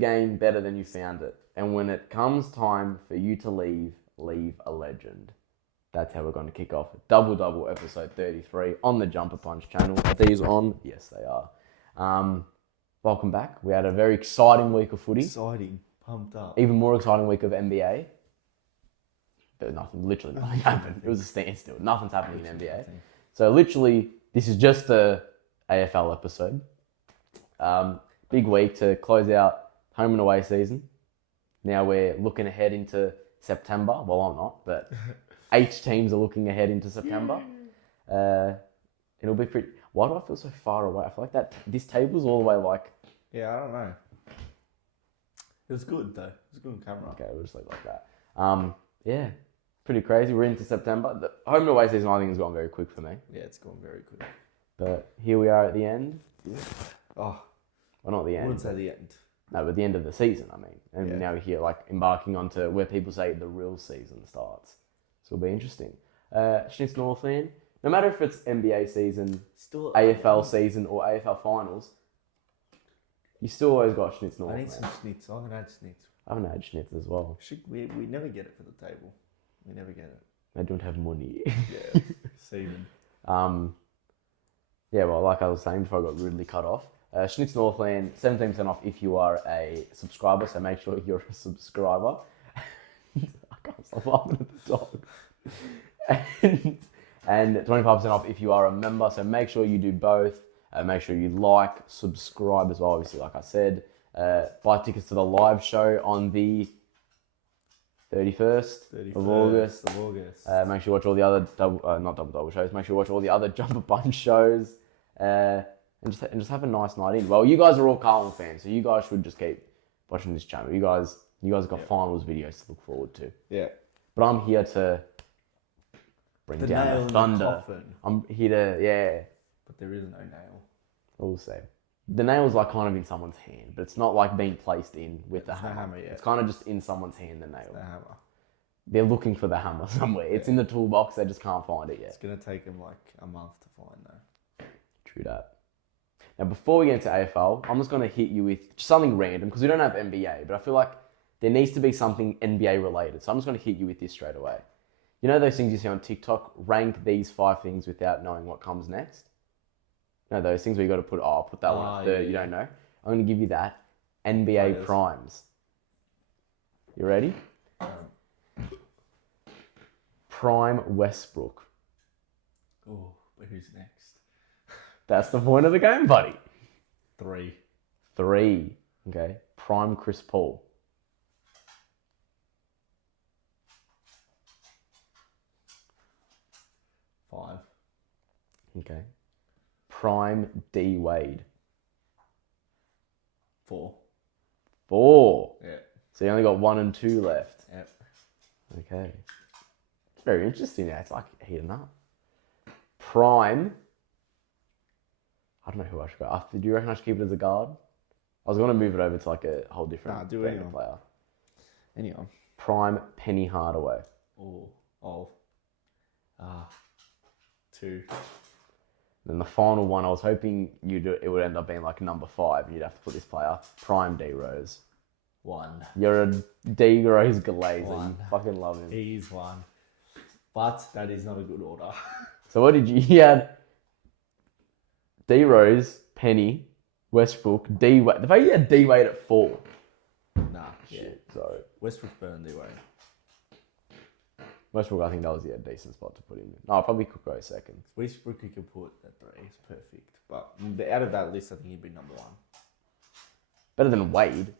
game better than you found it. And when it comes time for you to leave, leave a legend. That's how we're going to kick off Double episode 33 on the Jumper Punch channel. Are these on? Yes, they are. Welcome back. We had a very exciting week of footy. Exciting. Pumped up. Even more exciting week of NBA. But literally nothing happened. It was a standstill. Nothing's happening in NBA. So literally, this is just the AFL episode. Big week to close out home and away season. Now we're looking ahead into September. Well, I'm not, but 8 teams are looking ahead into September. It'll be pretty... Why do I feel so far away? I feel like this table's all the way like... Yeah, I don't know. It was good though. It was good on camera. Okay, we'll just leave it like that. Yeah, pretty crazy. We're into September. The home and away season, I think, has gone very quick for me. Yeah, it's gone very quick. But here we are at the end. Oh, well, not the end. I wouldn't say the end. No, but the end of the season, I mean. And Yeah. now we're here, like, embarking onto where people say the real season starts. So it'll be interesting. Schnitz Northland, no matter if it's NBA season, Still AFL season, or AFL finals, you still always got Schnitz I Northland. need some schnitz. I'm gonna add schnitz. I haven't had Schnitz as well. We never get it for the table. We never get it. I don't have money. Yeah, semen. Yeah, well, like I was saying before I got rudely cut off, Schnitz Northland, 17% off if you are a subscriber, so make sure you're a subscriber. I can't stop laughing at the dog. And 25% off if you are a member, so make sure you do both. Make sure you like, subscribe as well, obviously, like I said. Buy tickets to the live show on the 31st of August. Make sure you watch all the other not double shows. Make sure you watch all the other Jumper Punch shows, and just have a nice night in. Well, you guys are all Carlton fans, so you guys should just keep watching this channel. You guys have got finals videos to look forward to. Yeah. But I'm here to bring down the thunder. I'm here to But there is no nail. We'll see. The nail's like kind of in someone's hand, but it's not like being placed in with the hammer. No hammer yet. It's kind of just in someone's hand, the nail. The hammer. They're looking for the hammer somewhere. It's in the toolbox, they just can't find it yet. It's gonna take them like a month to find though. True that. Now, before we get into AFL, I'm just going to hit you with just something random, because we don't have NBA, but I feel like there needs to be something NBA related. So I'm just going to hit you with this straight away. You know those things you see on TikTok? Rank these 5 things without knowing what comes next? You know those things where you got to put that one at third, you don't know? I'm going to give you that. NBA primes. You ready? Prime Westbrook. Oh, but who's next? That's the point of the game, buddy. 3. 3. Okay. Prime Chris Paul. 5. Okay. Prime D Wade. 4. 4. Yeah. So you only got 1 and 2 left. Yep. Okay. Very interesting now. It's like heating up. Prime. I don't know who I should go. Do you reckon I should keep it as a guard? I was going to move it over to like a whole different do anyone. player. Anyone. Prime Penny Hardaway. 2. Then the final one, I was hoping it would end up being like number 5, and you'd have to put this player. Prime D Rose. 1. You're a D Rose glazer. 1. You fucking love him. He's 1. But that is not a good order. So what did you... He had D Rose, Penny, Westbrook, D Wade. The fact you had D Wade at 4. Nah. Shit, sorry. Westbrook's better than D-Wade. Westbrook, I think that was a decent spot to put him in. No, I probably could go second. Westbrook you could put at 3. It's perfect. But out of that list, I think he'd be number 1. Better than Wade.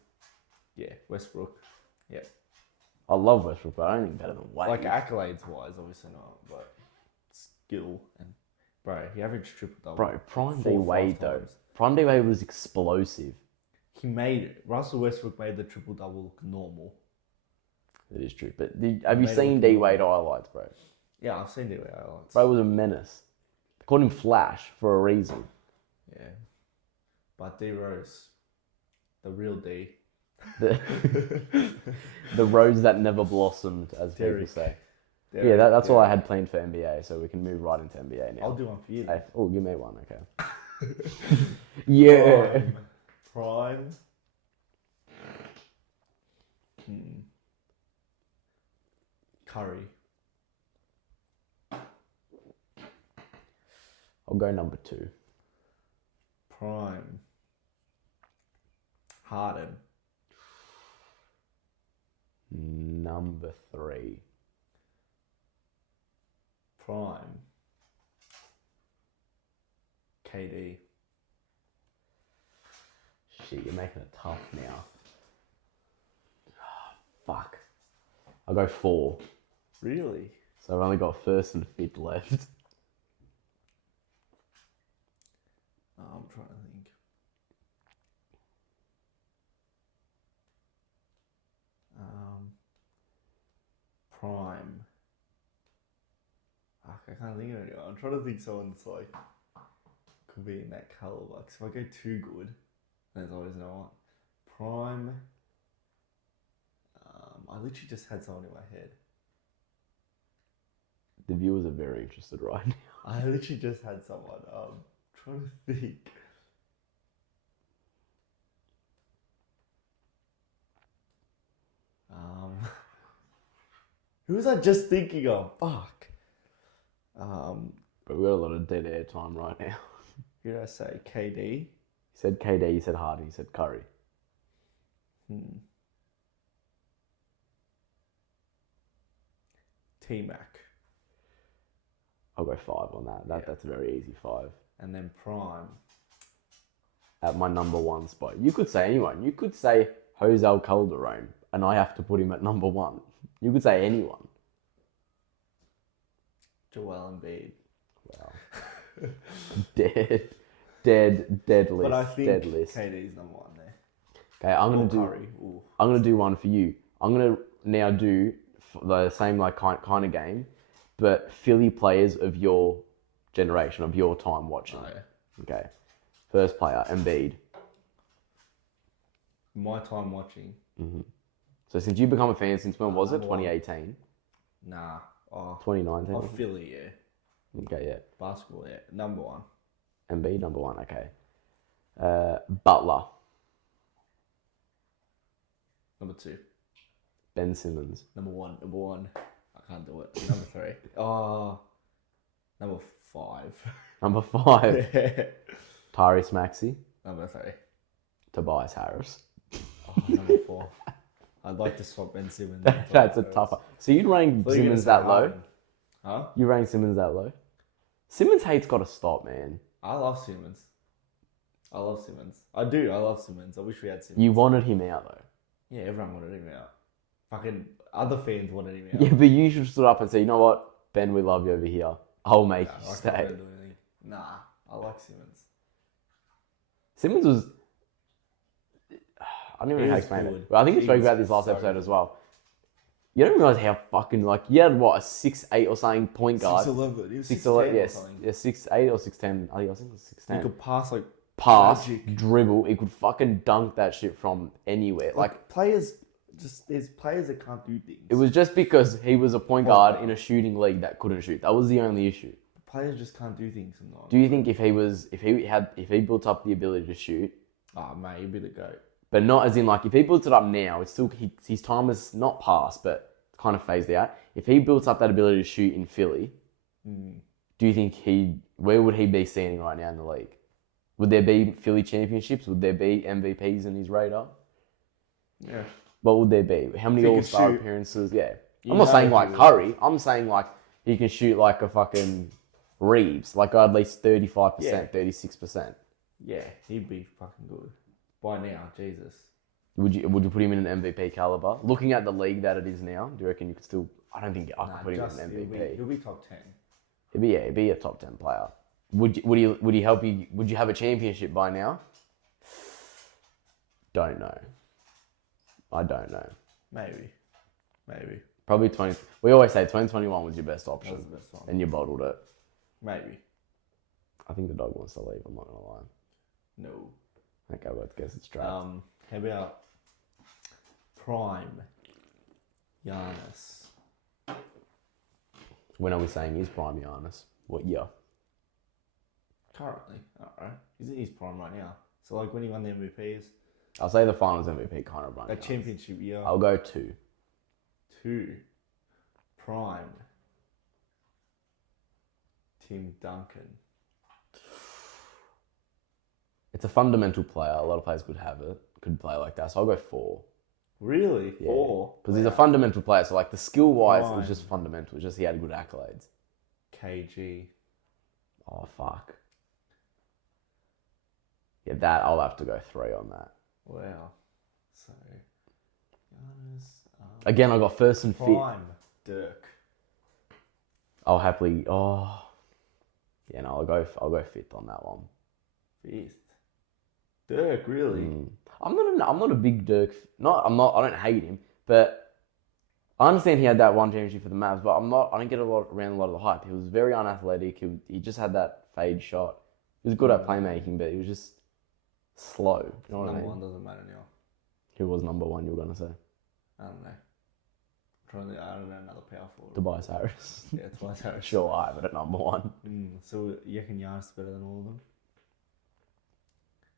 Yeah, Westbrook. Yeah. I love Westbrook, but I don't think better than Wade. Like accolades-wise, obviously not. But skill and... Bro, he averaged triple-double. Bro, Prime 4 D or 5 Wade, though. times. Prime D Wade was explosive. He made it. Russell Westbrook made the triple-double look normal. It is true. But have you seen D Wade highlights, bro? Yeah, I've seen D-Wade highlights. Bro was a menace. They called him Flash for a reason. Yeah. But D Rose, the real D. The rose that never blossomed, as Derek. people say. Derek, Yeah, that's all I had planned for NBA, so we can move right into NBA now. I'll do one for you. Then. Oh, give me one, okay. Yeah. Prime. Curry. I'll go number 2. Prime. Harden. Number 3. Prime. KD. Shit, you're making it tough now. Fuck. I'll go 4. Really? So I've only got first and fifth left. I'm trying to think. Prime. Fuck, I can't think of anyone. I'm trying to think someone that's like could be in that caliber. Because if I go too good, there's always no one. Prime. I literally just had someone in my head. The viewers are very interested right now. I literally just had someone. Trying to think. Who was I just thinking of? Fuck. But we've got a lot of dead air time right now. Who did I say? KD? You said KD, you said Harden, you said Curry. T-Mac. I'll go 5 on that. That's a very easy 5. And then Prime. At my number 1 spot. You could say anyone. You could say Jose Calderon, and I have to put him at number 1. You could say anyone. Joel Embiid. Wow. Dead list. But I think dead list. KD's number 1 there. Okay, I'm gonna do one for you. I'm gonna now do the same like kind of game, but Philly players of your generation, of your time watching. Oh, yeah. Okay. First player, Embiid. My time watching. So since you become a fan, since when was it? Number 2018? Nah. Oh, 2019? oh, Philly, yeah. Okay, yeah. Basketball, yeah. Number 1. Embiid, number 1, okay. Butler. Number 2. Ben Simmons. Number 1. Number 1. I can't do it. Number 3. Oh. Number 5. Number 5. Yeah. Tyrese Maxey. Number 3. Tobias Harris. Oh, number 4. I'd like to swap Ben Simmons. That's a tough one. So you'd rank Simmons that low? Huh? You rank Simmons that low? Simmons hate's got to stop, man. I love Simmons. I do. I love Simmons. I wish we had Simmons. You wanted him out, though. Yeah, everyone wanted him out. Fucking other fans wanted him out. Yeah, but you should have stood up and say, you know what? Ben, we love you over here. I'll make you I can't stay. do anything. Nah, I like Simmons. Simmons was... I don't even know how to explain it. Well, I think we spoke about this last episode as well. You don't realise how fucking, like, you had, what, a 6'8" or something point guard? 6'11". He was 6'11", 6'10" yes. or something. Yeah, 6'8" or 6'10". I think it was 6'10". He could pass, like, Pass, magic. dribble. He could fucking dunk that shit from anywhere. Like, players, there's players that can't do things. it was just because he was a point guard in a shooting league that couldn't shoot. That was the only issue. Players just can't do things sometimes. Do you think if he built up the ability to shoot, Oh, mate, he'd be the GOAT. but not as in like if he builds it up now, it's still his time is not passed, but kind of phased out. If he builds up that ability to shoot in Philly, do you think where would he be standing right now in the league? Would there be Philly championships? Would there be MVPs in his radar? Yeah. What would there be? How many If he could All-Star shoot, appearances? Yeah. you I'm not know saying he like would. Curry. I'm saying like he can shoot like a fucking Reeves, like at least 35%, Yeah. 36%. Yeah, he'd be fucking good. By now, Jesus. Would you put him in an MVP caliber? Looking at the league that it is now, do you reckon you could still? I don't think I could put him in an MVP. He'll be top 10. It'd be a top 10 player. Would he help you? Would you have a championship by now? Don't know. I don't know. Maybe. Probably 20. We always say 2021 was your best option, That was the best one. and you bottled it. Maybe. I think the dog wants to leave. I'm not gonna lie. No. Okay, well, I guess it's trapped. How about Prime Giannis? When are we saying he's prime Giannis? What year? Currently. Alright. He's in his prime right now. So like when he won the MVPs, I'll say the finals MVP kind of run. That championship year. I'll go 2. 2. Prime. Tim Duncan. It's a fundamental player. A lot of players could play like that. So I'll go 4. Really? 4? Because he's a fundamental player. So like the skill wise, it Prime. was just fundamental. It's just he had good accolades. KG. Oh fuck. Yeah, that I'll have to go 3 on that. Wow. So, Giannis. Again, I got first and 5th. Prime. Dirk. I'll happily. Oh, yeah. No, I'll go 5th on that one. 5th. Dirk, really? I'm not a big Dirk. I don't hate him, but I understand he had that one championship for the Mavs. But I don't get around a lot of the hype. He was very unathletic. He just had that fade shot. He was good at playmaking, but he was just slow. You know what I mean? Number 1 doesn't matter now. Who was number 1? You were gonna say I don't know. I don't know another power forward. Tobias Harris. Yeah, Tobias Harris. Sure, I have it at number 1. So you reckon Giannis is better than all of them?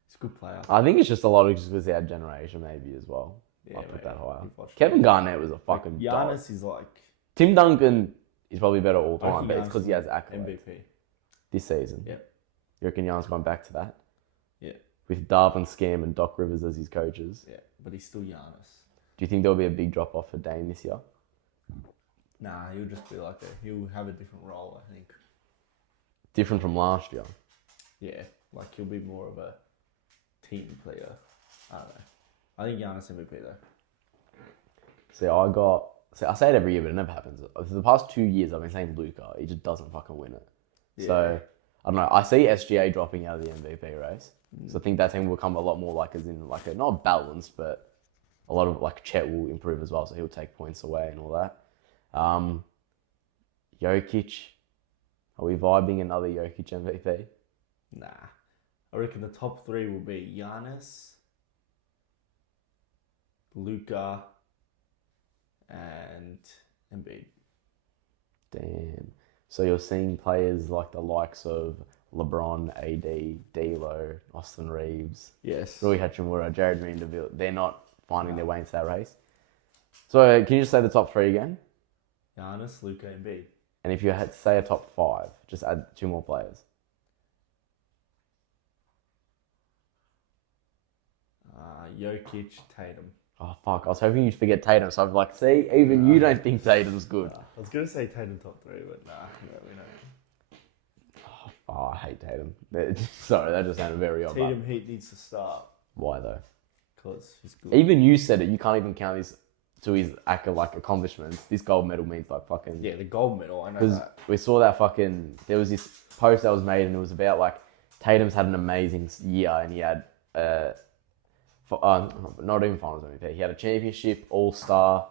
He's a good player. I think it's just a lot of just because our generation, maybe as well. Yeah, I'll put that higher. Unfortunately. Kevin Garnett was a fucking dog. Giannis is like Tim Duncan is probably better all I reckon time, but it's Giannis because he has accolades MVP. this season. Yep. You reckon Giannis going back to that? Yeah. With Darvin Scam and Doc Rivers as his coaches. Yeah, but he's still Giannis. Do you think there'll be a big drop off for Dame this year? Nah, he'll just be like he'll have a different role, I think. Different from last year. Yeah, like he'll be more of a team player. I don't know. I think Giannis MVP though. I say it every year, but it never happens. For the past 2 years, I've been saying Luka. He just doesn't fucking win it. Yeah. So, I don't know. I see SGA dropping out of the MVP race. So I think that team will become a lot more like, as in, like, not balanced, but a lot of, like, Chet will improve as well. So he'll take points away and all that. Jokic. Are we vibing another Jokic MVP? Nah. I reckon the top 3 will be Giannis, Luka, and Embiid. Damn. So you're seeing players like the likes of LeBron, AD, D'Lo, Austin Reeves, Yes. Rui Hachimura, Jared Vanderbilt. They're not finding their way into that race. So can you just say the top 3 again? Giannis, Luka, Embiid. And if you had to say a top 5, just add 2 more players. Jokic, Tatum. Oh, fuck. I was hoping you'd forget Tatum. So I'm like, see, even you don't think Tatum's good. I was going to say Tatum top 3, but nah, we don't. Oh, I hate Tatum. Sorry, that just sounded very odd. Tatum Heat needs to start. Why, though? Because he's good. Even you said it. You can't even count this to his accomplishments. This gold medal means like fucking... Yeah, the gold medal, I know Because that. we saw that fucking... There was this post that was made and it was about like Tatum's had an amazing year and he had... not even finals MVP. He had a championship, all-star,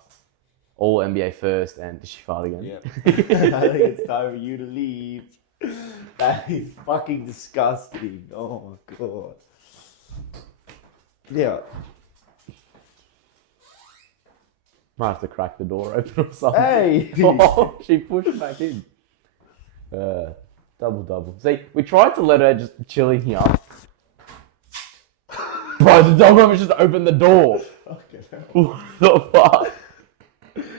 all NBA first, and... Did she fart again? Yeah. I think it's time for you to leave. That is fucking disgusting. Oh my god. Yeah. Might have to crack the door open or something. Hey! Oh, she pushed back in. Double. See, we tried to let her just chill in here. Bro, the dog woman just opened the door. What the fuck?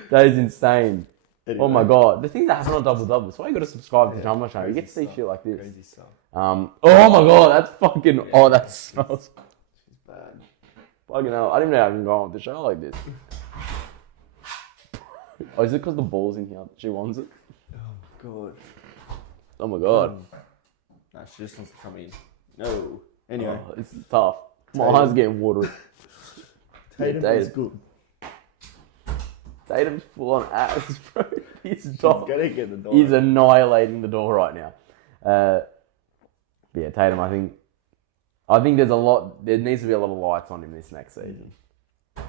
That is insane. Anyway. Oh my god. The things that happen on Double. That's why you gotta subscribe to the Jumper Channel. You get to see stuff. shit like this. Crazy stuff. Oh my god, that's fucking... Yeah. Oh, that smells... She's bad. Fucking hell. I didn't even know I can go on with the show like this. Oh, is it because the ball's in here? She wants it? Oh my god. Oh my god. Nah, she just wants to come in. No. Anyway. Oh, this is tough. My Tatum. eyes getting watery. Tatum is good. Tatum's full on ass, bro. He's She's dog. gonna get the door. He's annihilating the door right now. Yeah, Tatum, I think there needs to be a lot of lights on him this next season.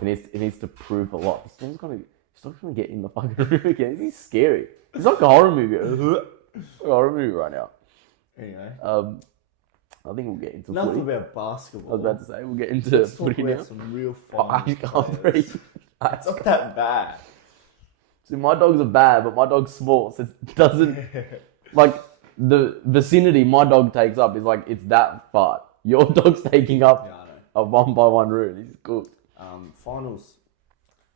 He needs to prove a lot. He's not gonna get in the fucking room again. He's scary. He's like a horror movie. Like a horror movie right now. Anyway. I think we'll get into Enough footy. about basketball. I was about to say we'll get into Let's talk footy now. about some real Oh, fun. I can't players. breathe. It's not that bad. See, my dogs are bad, but my dog's small, so it doesn't like the vicinity my dog takes up is like it's that far. Your dog's taking up Yeah, I know. a 1-by-1 route. He's good. Finals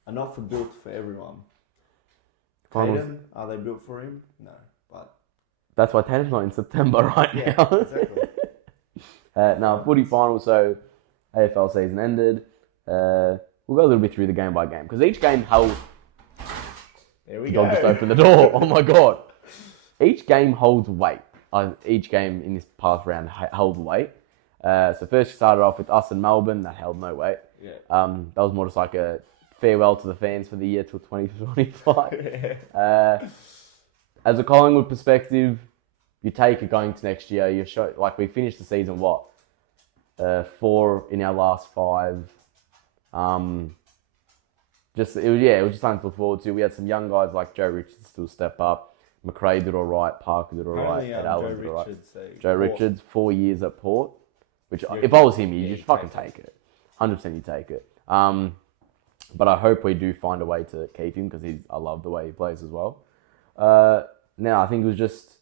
are not built for everyone. Finals. Tatum, are they built for him? No, but That's why Tatum's not in September right now. Exactly. Now, footy finals, so AFL season ended. We'll go a little bit through the game by game because each game held. There we Dog go. just opened the door. Oh my god! Each game holds weight. Each game in this past round held weight. So first we started off with us in Melbourne. That held no weight. Yeah. That was more just like a farewell to the fans for the year till 2025. As a Collingwood perspective, you take it going to next year. We finished the season 4 in our last 5. It was just something to look forward to. We had some young guys like Joe Richards still step up. McRae did all right. Parker did all right. Allen did all right. Joe Richards, 4 years at Port. Which, if I was him, you just fucking take it. 100% you take it. But I hope we do find a way to keep him because I love the way he plays as well. Now, I think it was just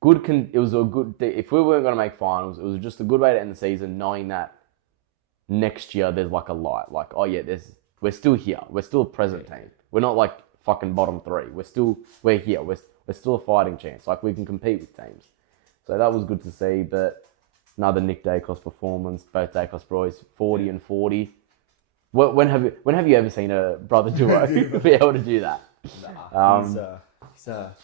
good. It was a good. If we weren't going to make finals, it was just a good way to end the season, knowing that next year there's like a light. Like, oh yeah, we're still here. We're still a present team. We're not like fucking bottom 3. We're here. We're still a fighting chance. Like, we can compete with teams. So that was good to see. But another Nick Dacos performance. Both Dacos boys, 40 and 40. When have you ever seen a brother duo be able to do that? Nah, he's a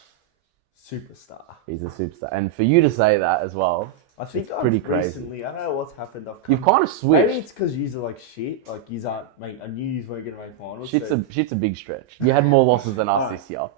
superstar. He's a superstar. And for you to say that as well, I think it's pretty crazy. Recently, I don't know what's happened. You've kind of switched. Maybe it's because yous are like shit. Like yous aren't. I knew yous weren't gonna make finals. Shit's a big stretch. You had more losses than us this year.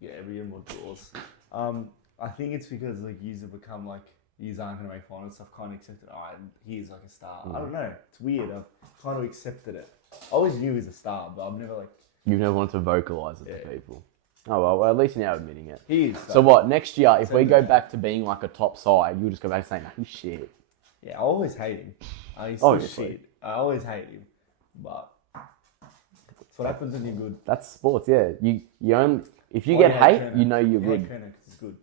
Yeah, we had more draws. I think it's because like yous have become like yous aren't gonna make finals. So I've kind of accepted. Alright, he's like a star. I don't know. It's weird. I've kind of accepted it. I always knew he was a star, but I've never like. You've never wanted to vocalize it to people. Oh well, at least now admitting it. He is. So what? Next year, if we go back to being like a top side, you'll just go back saying, "He's shit." Yeah, I always hate him. He's still shit. I always hate him, but that's what happens when you're good. That's sports, yeah. You only if you get hate, Kerner. you know you're You hate good. Kerner 'cause he's good.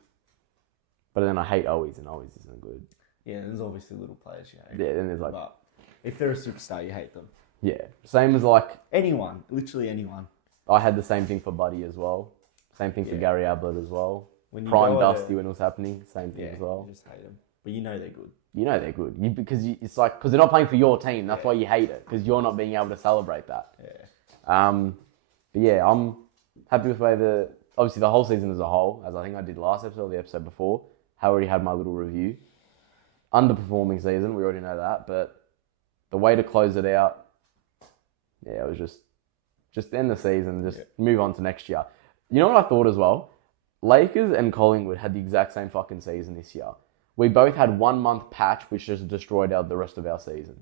But then I hate always, and always isn't good. Yeah, there's obviously little players you hate. Yeah, then there's like, but if they're a superstar, you hate them. yeah, same as like Anyone, literally anyone. I had the same thing for Buddy as well. Same thing for Gary Ablett as well. When you Prime go Dusty when it was happening, same thing as well. You just hate them, but you know they're good. You know they're good because they're not playing for your team. That's why you hate it because you're not being able to celebrate that. Yeah. But yeah, I'm happy with the way obviously the whole season as a whole, as I think I did last episode or the episode before. I already had my little review. Underperforming season, we already know that, but the way to close it out, yeah, it was just end the season, move on to next year. You know what I thought as well? Lakers and Collingwood had the exact same fucking season this year. We both had 1 month patch, which just destroyed the rest of our season.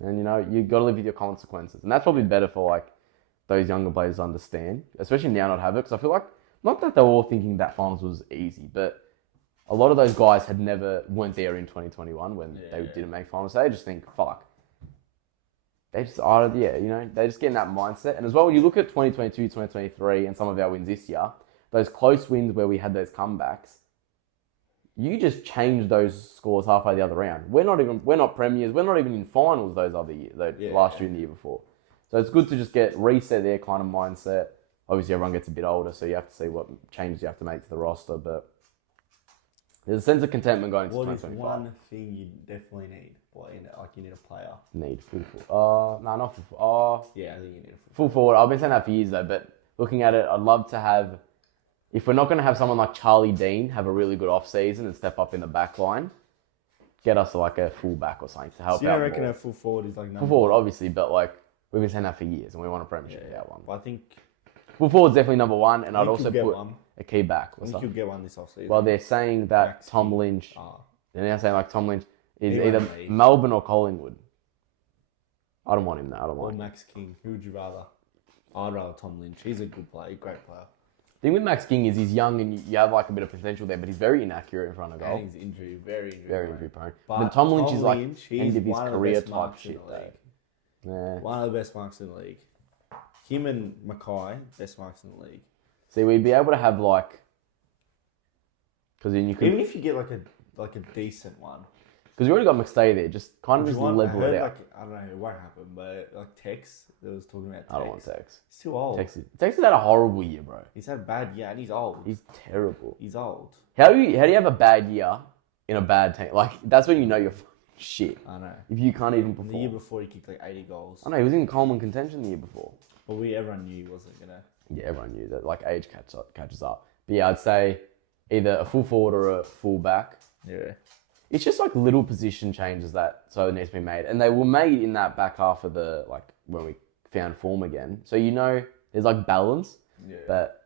And you got to live with your consequences, and that's probably better for like those younger players to understand, especially now not have it. Because I feel like not that they were all thinking that finals was easy, but a lot of those guys weren't there in 2021 when they didn't make finals. So they just think, fuck. They just they just get in that mindset. And as well, when you look at 2022, 2023 and some of our wins this year, those close wins where we had those comebacks, you just change those scores halfway the other round. We're not premiers, we're not even in finals those other years, last year and the year before. So it's good to just reset their kind of mindset. Obviously everyone gets a bit older, so you have to see what changes you have to make to the roster, but there's a sense of contentment going into 2025. What is one thing you definitely need? You need a player. Need full. No, not full. Yeah, I think you need a full forward. I've been saying that for years though, but looking at it, I'd love to have, if we're not going to have someone like Charlie Dean have a really good off season and step up in the back line, get us like a full back or something to help out. So you don't reckon a full forward is like full forward, obviously, but like we've been saying that for years and we want a premiership without one. Well, I think full forward's definitely number one, and I'd also put one. A key back. I think you'll get one this offseason. Well, they're saying that Tom Lynch. They're now saying like Tom Lynch is either Melbourne or Collingwood. I don't want him there. I don't want him. Or Max King. Who would you rather? I'd rather Tom Lynch. He's a good player, great player. The thing with Max King is he's young and you have like a bit of potential there, but he's very inaccurate in front of goal. And he's very injury prone. But Tom Lynch is like end of his career type shit. Yeah. One of the best marks in the league. Him and Mackay, best marks in the league. See, we'd be able to have like, because then you could even if you get like a decent one. Because we already got McStay there. Just kind of Do you just want- level I heard, it out. Like, I don't know, it won't happen, but like Tex, that was talking about Tex. I don't want Tex. He's too old. Tex has had a horrible year, bro. He's had a bad year, and he's old. He's terrible. He's old. How do you have a bad year in a bad team? Like, that's when you know you're fucking shit. I know. If you can't even And perform. the year before, he kicked like 80 goals. I know, he was in Coleman contention the year before. But everyone knew he wasn't gonna. Yeah, everyone knew that. Like, age catches up. But yeah, I'd say either a full forward or a full back. Yeah. It's just like little position changes that so it needs to be made. And they were made in that back half of the, like, when we found form again. So, you know, there's like balance. Yeah. But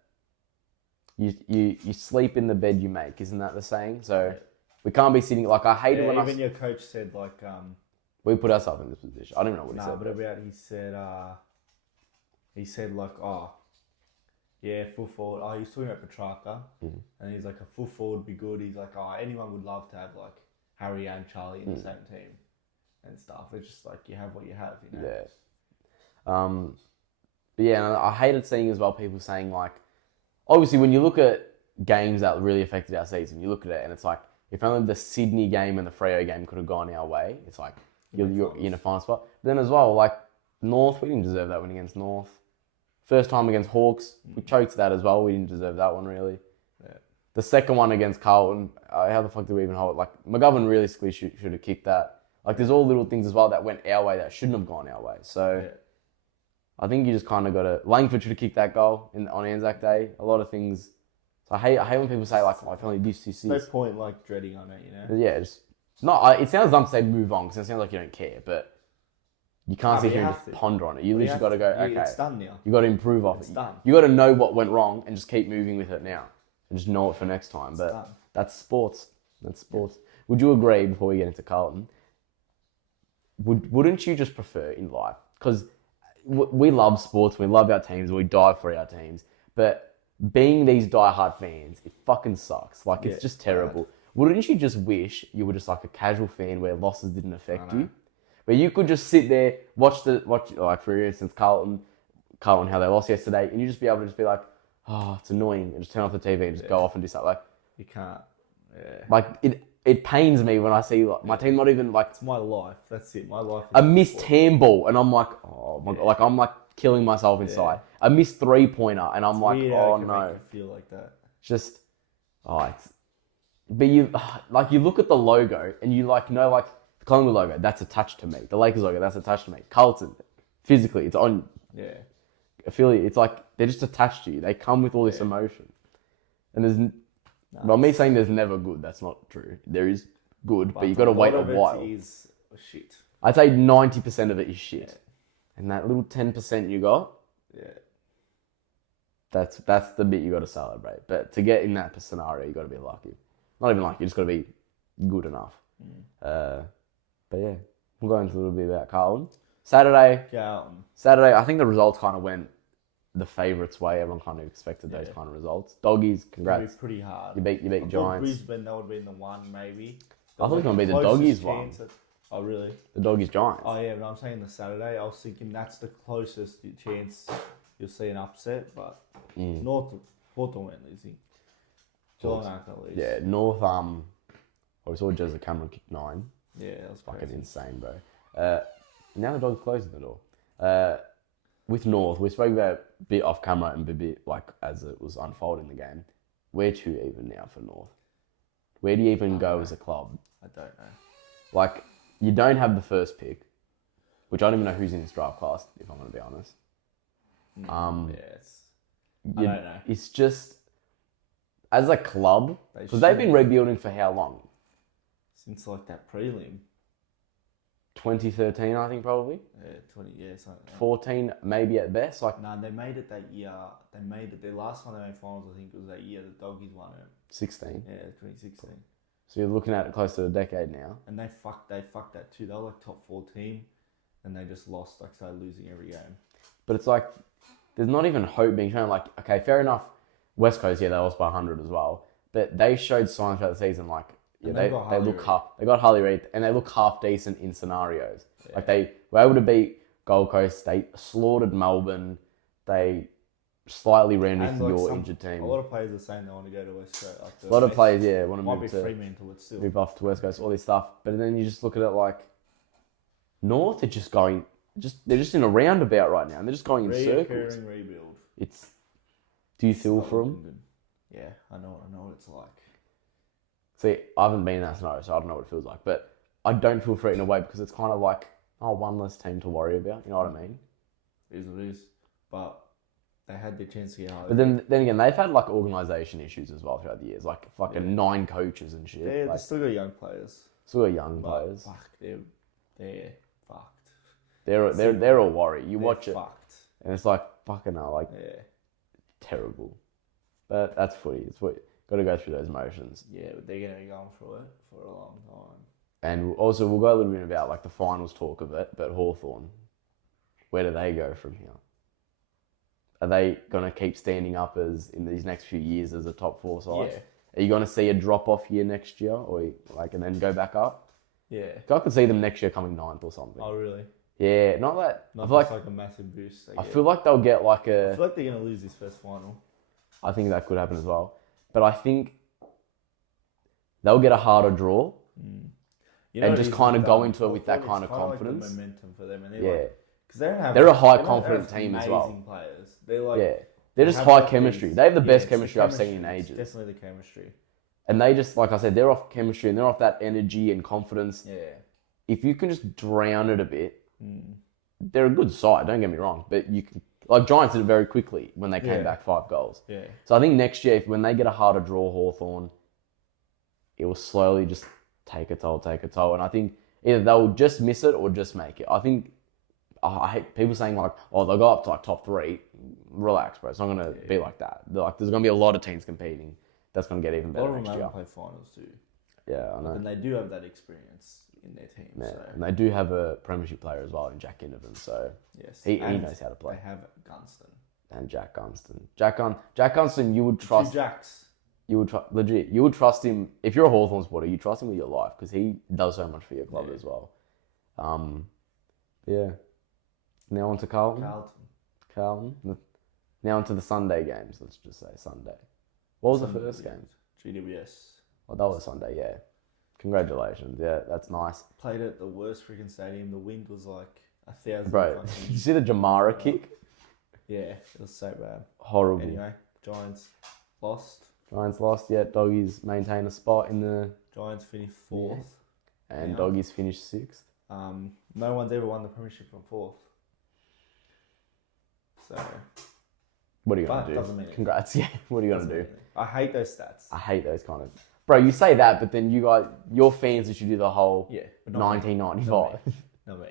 you sleep in the bed you make. Isn't that the saying? So we can't be sitting, like, I hate it when even your coach said like we put ourselves in this position. I don't even know what he nah, said. but about he said like, oh yeah, full forward. Oh, he's talking about Petrarca, and he's like, a full forward would be good. He's like, oh, anyone would love to have like Harry and Charlie in the same team and stuff. It's just like you have what you have, you know. Yeah. But yeah, and I hated seeing as well people saying like, obviously when you look at games that really affected our season, you look at it and it's like, if only the Sydney game and the Freo game could have gone our way, it's like you're in a fine spot. But then as well, like North, we didn't deserve that win against North. First time against Hawks, we choked that as well. We didn't deserve that one really. Yeah. The second one against Carlton, how the fuck did we even hold it? Like McGovern really should have kicked that. Like there's all little things as well that went our way that shouldn't have gone our way. So I think you just kind of got to... Langford should have kicked that goal on Anzac Day. A lot of things... So I hate when people say like, oh, if only this. No point like dreading on it, you know? Yeah, just... Not, it sounds dumb to say move on because it sounds like you don't care, but you can't sit here and just ponder on it. You literally got to go, okay, it's done now. you got to improve off It's it. done. You got to know what went wrong and just keep moving with it now. And just know it for next time. It's But done. that's sports. That's sports. Would you agree, before we get into Carlton, wouldn't you just prefer in life? Because we love sports, we love our teams, we die for our teams. But being these diehard fans, it fucking sucks. Like, it's just terrible. Wouldn't you just wish you were just like a casual fan where losses didn't affect you? Where you could just sit there, watch like for instance, Carlton, how they lost yesterday, and you just be able to just be like, oh, it's annoying, and just turn off the TV and just go off and do something. Like, You can't. Yeah. like it pains me when I see like my team not even like It's my life. That's it. My life is a missed football. handball, and I'm like, oh my god, like I'm like killing myself inside. A missed 3-pointer, and I'm like, Weird how oh it can no, make you feel like that. just it's. But you like you look at the logo and you like know like the Collingwood logo, that's attached to me. The Lakers logo, that's attached to me. Carlton, physically, it's on Yeah. affiliate. It's like they're just attached to you. They come with all this emotion, and there's well, me saying there's never good. That's not true. There is good, but you got to wait a while. It is shit. I'd say 90% of it is shit, and that little 10% you got, that's the bit you got to celebrate. But to get in that scenario, you got to be lucky. Not even lucky. You just got to be good enough. But yeah, we'll go into a little bit about Carlton. Saturday, I think the results kind of went the favourites' way. Everyone kind of expected those kind of results. Doggies, congrats. It'll be pretty hard. You beat I thought Giants. Brisbane, that would have been the one, maybe. I thought it was going to be the Doggies one. Oh, really? The Doggies Giants. Oh, yeah, but I'm saying the Saturday. I was thinking that's the closest chance you'll see an upset, but Hawthorn went losing. Geelong aren't going to lose. Yeah, North, we saw Jezza Cameron kick 9. Yeah, that was Fucking crazy. insane, bro. Now the Dogs closing the door. With North, we spoke about a bit off camera and a bit like as it was unfolding the game. Where to even now for North? Where do you even go as a club? I don't know. Like, you don't have the first pick, which I don't even know who's in this draft class, if I'm going to be honest. I don't know. It's just, as a club, because they've been rebuilding for how long? Since like that prelim. 2013, I think, probably. Yeah, 20 years. 14, maybe at best. Like, No, they made it that year. They made it. Their last time they made finals, I think, was that year the Doggies won it. 16. Yeah, 2016. So you're looking at it close to a decade now. And they fucked that too. They were like top 4 team, and they just lost. Like started losing every game. But it's like, there's not even hope being shown. Like, okay, fair enough. West Coast, yeah, they lost by 100 as well. But they showed signs throughout the season, like, yeah, they look half. They got Harley Reid, and they look half decent in scenarios. Like they were able to beat Gold Coast. They slaughtered Melbourne. They slightly ran with And like your injured a team. lot of players are saying they want to go to West Coast. Like A lot of players, want to might move be to Fremantle, but still. move off to West Coast, all this stuff. But then you just look at it like North are just going, they're just in a roundabout right now, and they're just going in circles. Reoccurring rebuild. Do you feel for them? Good. Yeah, I know what it's like. See, I haven't been in that scenario, so I don't know what it feels like. But I don't feel for it in a way because it's kind of like, one less team to worry about. You know what I mean? It is what it is. But they had their chance to get higher. But then again, they've had like organisation issues as well throughout the years, like fucking 9 coaches and shit. They Like, still got young players. still got young players. Fuck, they're fucked. They're all worry. You watch They're it, fucked. and it's like fucking hell, like terrible. But that's footy. It's what got to go through those motions. Yeah, but they're gonna be going through it for a long time. And also, we'll go a little bit about like the finals talk of it. But Hawthorn, where do they go from here? Are they gonna keep standing up as in these next few years as a top 4 side? Yeah. Are you gonna see a drop off year next year, or like and then go back up? Yeah. I could see them next year coming 9th or something. Oh really? Yeah, not that. Not I feel just like a massive boost. I feel like they'll get like I feel like they're gonna lose this first final. I think that could happen as well. But I think they'll get a harder draw and just kind of go into it with that kind of confidence. Like the momentum for them, and because they don't have. They're a high confident team as well. Amazing players. They're like they're just high chemistry. They have the best chemistry I've seen in ages. Definitely the chemistry. And they just, like I said, they're off chemistry and they're off that energy and confidence. Yeah. If you can just drown it a bit, they're a good side. Don't get me wrong, but you can. Like Giants did it very quickly when they came back 5 goals. Yeah. So I think next year, when they get a harder draw, Hawthorn, it will slowly just take a toll. And I think either they'll just miss it or just make it. I think I hate people saying like, they'll go up to like top 3. Relax, bro. It's not going to be like that. Like, there's going to be a lot of teams competing. That's going to get even better A lot of next them year. haven't played finals too. Yeah, I know. And they do have that experience in their team. Yeah. So. And they do have a premiership player as well in Jack Ginnivan. So Yes. he knows how to play. They have Gunston. And Jack Gunston. Jack Gunston, you would trust. 2 Jacks. You would legit. You would trust him if you're a Hawthorn supporter. You trust him with your life because he does so much for your club as well. Yeah. Now on to Carlton. Now onto the Sunday games. Let's just say Sunday. What was the first game? GWS. Oh, that was Sunday. Yeah. Congratulations. Yeah, that's nice. Played at the worst freaking stadium. The wind was like 1,000. Bro, did you see the Jamara kick? Yeah, it was so bad. Horrible. Anyway, Giants lost. Giants lost. Yeah, Doggies maintain a spot in the. Giants finished 4th. And Doggies finished 6th. No one's ever won the premiership from 4th. So. What are you gonna do? Doesn't mean it. Congrats. Yeah. What are you gonna do? I hate those stats. I hate those kind of. Bro, you say that, but then your fans should do the whole 1995. Not me.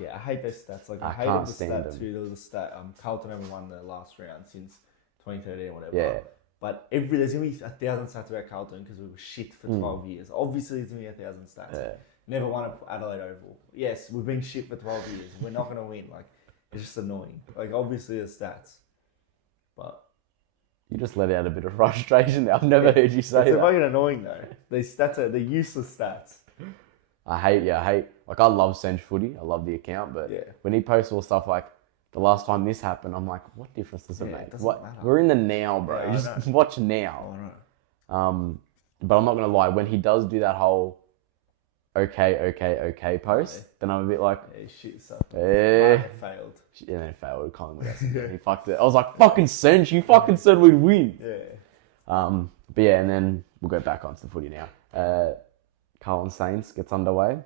Yeah, I hate those stats. Like I hated can't the stand stat them. too. There was a stat. Carlton haven't won the last round since 2013 or whatever. Yeah. But there's gonna be 1,000 stats about Carlton because we were shit for 12 years. Obviously, there's gonna be 1,000 stats. Yeah. Never won at Adelaide Oval. Yes, we've been shit for 12 years. We're not gonna win. Like, it's just annoying. Like, obviously, there's stats, but. You just let out a bit of frustration there. I've never heard you say It's that. fucking annoying though. These stats are useless stats. I hate, like I love Sench Footy. I love the account, but when he posts all stuff like, the last time this happened, I'm like, what difference does it make? It doesn't matter. We're in the now, bro. Yeah, just watch now. I know. But I'm not going to lie, when he does do that whole okay post, then I'm a bit like, Shit, so it failed. And then it failed. Collingwood. He fucked it. I was like, fucking Sench, you fucking said we'd win. Yeah. But yeah, and then we'll go back onto the footy now. Carlton Saints gets underway.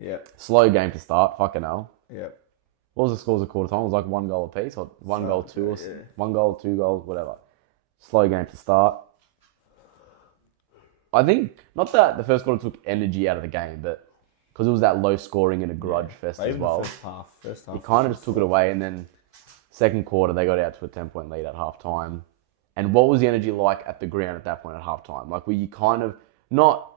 Yep. Slow game to start, fucking hell. Yep. What was the scores of quarter time? It was like 1 goal apiece, or 1 goal, 2 or 1 goal, 2 goals, whatever. Slow game to start. I think, not that the first quarter took energy out of the game, but because it was that low scoring and a grudge fest as well. First half. He kind of just took it away, and then second quarter they got out to a 10-point lead at half time. And what was the energy like at the ground at that point at half time? Like, were you kind of not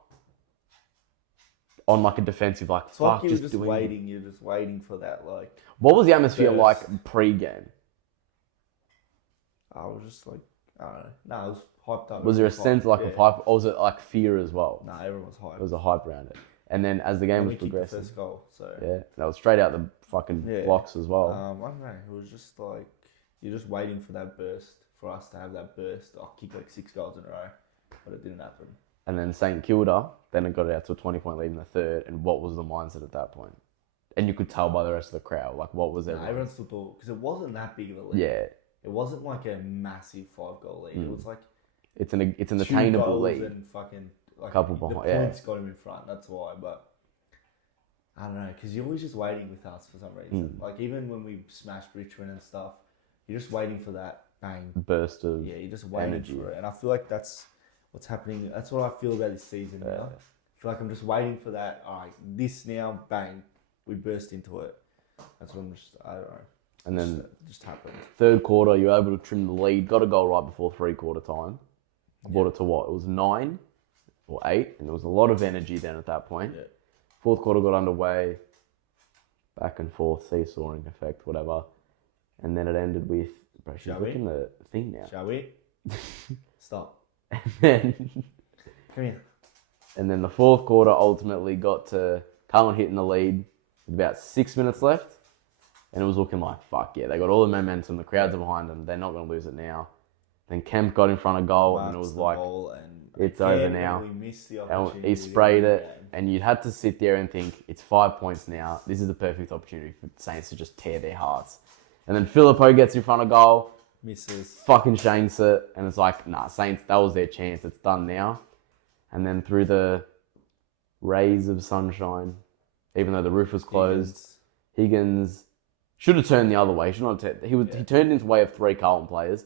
on like a defensive, like, It's fuck, like you're just just waiting. You're just waiting for that, like. What was the atmosphere burst. like pre-game? I was just like, I don't know. No, it was hyped up. Was there a sense like of hype, or was it like fear as well? No, everyone was hyped. There was a hype around it. And then as the game was progressing, the first goal, so that was straight out the fucking blocks as well. I don't know. It was just like You're just waiting for that burst, for us to have that burst. I'll kick like 6 goals in a row, but it didn't happen. And then St Kilda, then it got it out to a 20-point lead in the third. And what was the mindset at that point? And you could tell by the rest of the crowd, like what was everyone? Everyone still thought, because it wasn't that big of a lead. Yeah. It wasn't like a massive 5-goal lead. It was like it's an 2 attainable goals lead. and fucking like Couple the behind, points got him in front. That's why, but I don't know, because you're always just waiting with us for some reason. Like even when we smashed Richmond and stuff, you're just waiting for that bang Burst of you're just waiting energy. for it, and I feel like that's what's happening. That's what I feel about this season now. I feel like I'm just waiting for that. All right, this now, bang, we burst into it. That's what I'm just. I don't know. And then it just happened. third quarter, you were able to trim the lead. Got a goal right before 3-quarter time. Brought it to what? It was 9 or 8, and there was a lot of energy then at that point. Yeah. Fourth quarter got underway, back and forth, seesawing effect, whatever. And then it ended with, bro, she's looking the thing now. Shall we? Stop. And then, Come here. and then the fourth quarter ultimately got to Carlton hitting the lead with about 6 minutes left. And it was looking like, fuck yeah, they got all the momentum, the crowds are behind them, they're not going to lose it now. Then Kemp got in front of goal, and it was like, it's over now. We missed the And opportunity. he sprayed it, and you'd had to sit there and think, it's 5 points now. This is the perfect opportunity for Saints to just tear their hearts. And then Filippo gets in front of goal, Misses. fucking shanks it, and it's like, nah, Saints, that was their chance. It's done now. And then through the rays of sunshine, even though the roof was closed, Higgins should have turned the other way. He turned into way of 3 Carlton players.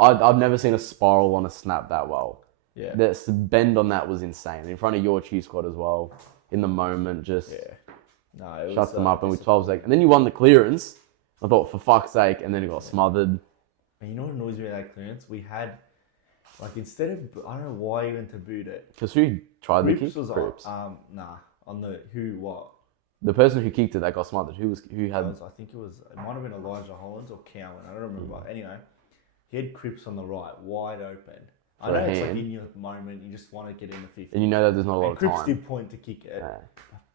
I've never seen a spiral on a snap that well. Yeah. The bend on that was insane. In front of your cheese squad as well. In the moment, just shuts them up. And with 12 seconds. And then you won the clearance. I thought, for fuck's sake. And then it got smothered. And you know what annoys me about that clearance? We had, like, instead of, I don't know why he went to boot it. Because who tried the kick? Cripps. On the what? The person who kicked it that got smothered. Who had? I think it might have been Elijah Hollands or Cowan. I don't remember. Anyway, he had Cripps on the right, wide open. I know it's like in your moment, you just want to get in the 50. And you know that there's not a lot of time. Cripps did point to kick it.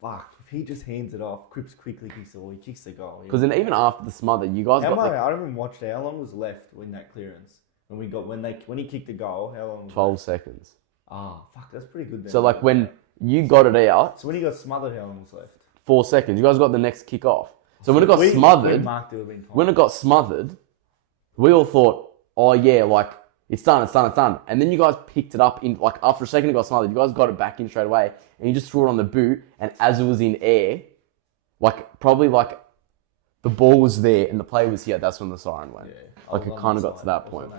Fuck, if he just hands it off, Cripps quickly kicks the ball, he kicks the goal. Because then even after the smother, you guys I don't even watch it. How long was left in that clearance? When he kicked the goal, how long was 12 seconds. Fuck, that's pretty good then. So like when you got it out... So when he got smothered, how long was left? 4 seconds. You guys got the next kick off. So when it got smothered, we all thought, oh yeah, like it's done. And then you guys picked it up in like after a second it got smothered. You guys got it back in straight away, and you just threw it on the boot. And as it was in air, like probably like the ball was there and the play was here. That's when the siren went. Yeah, like it kind of got to that point.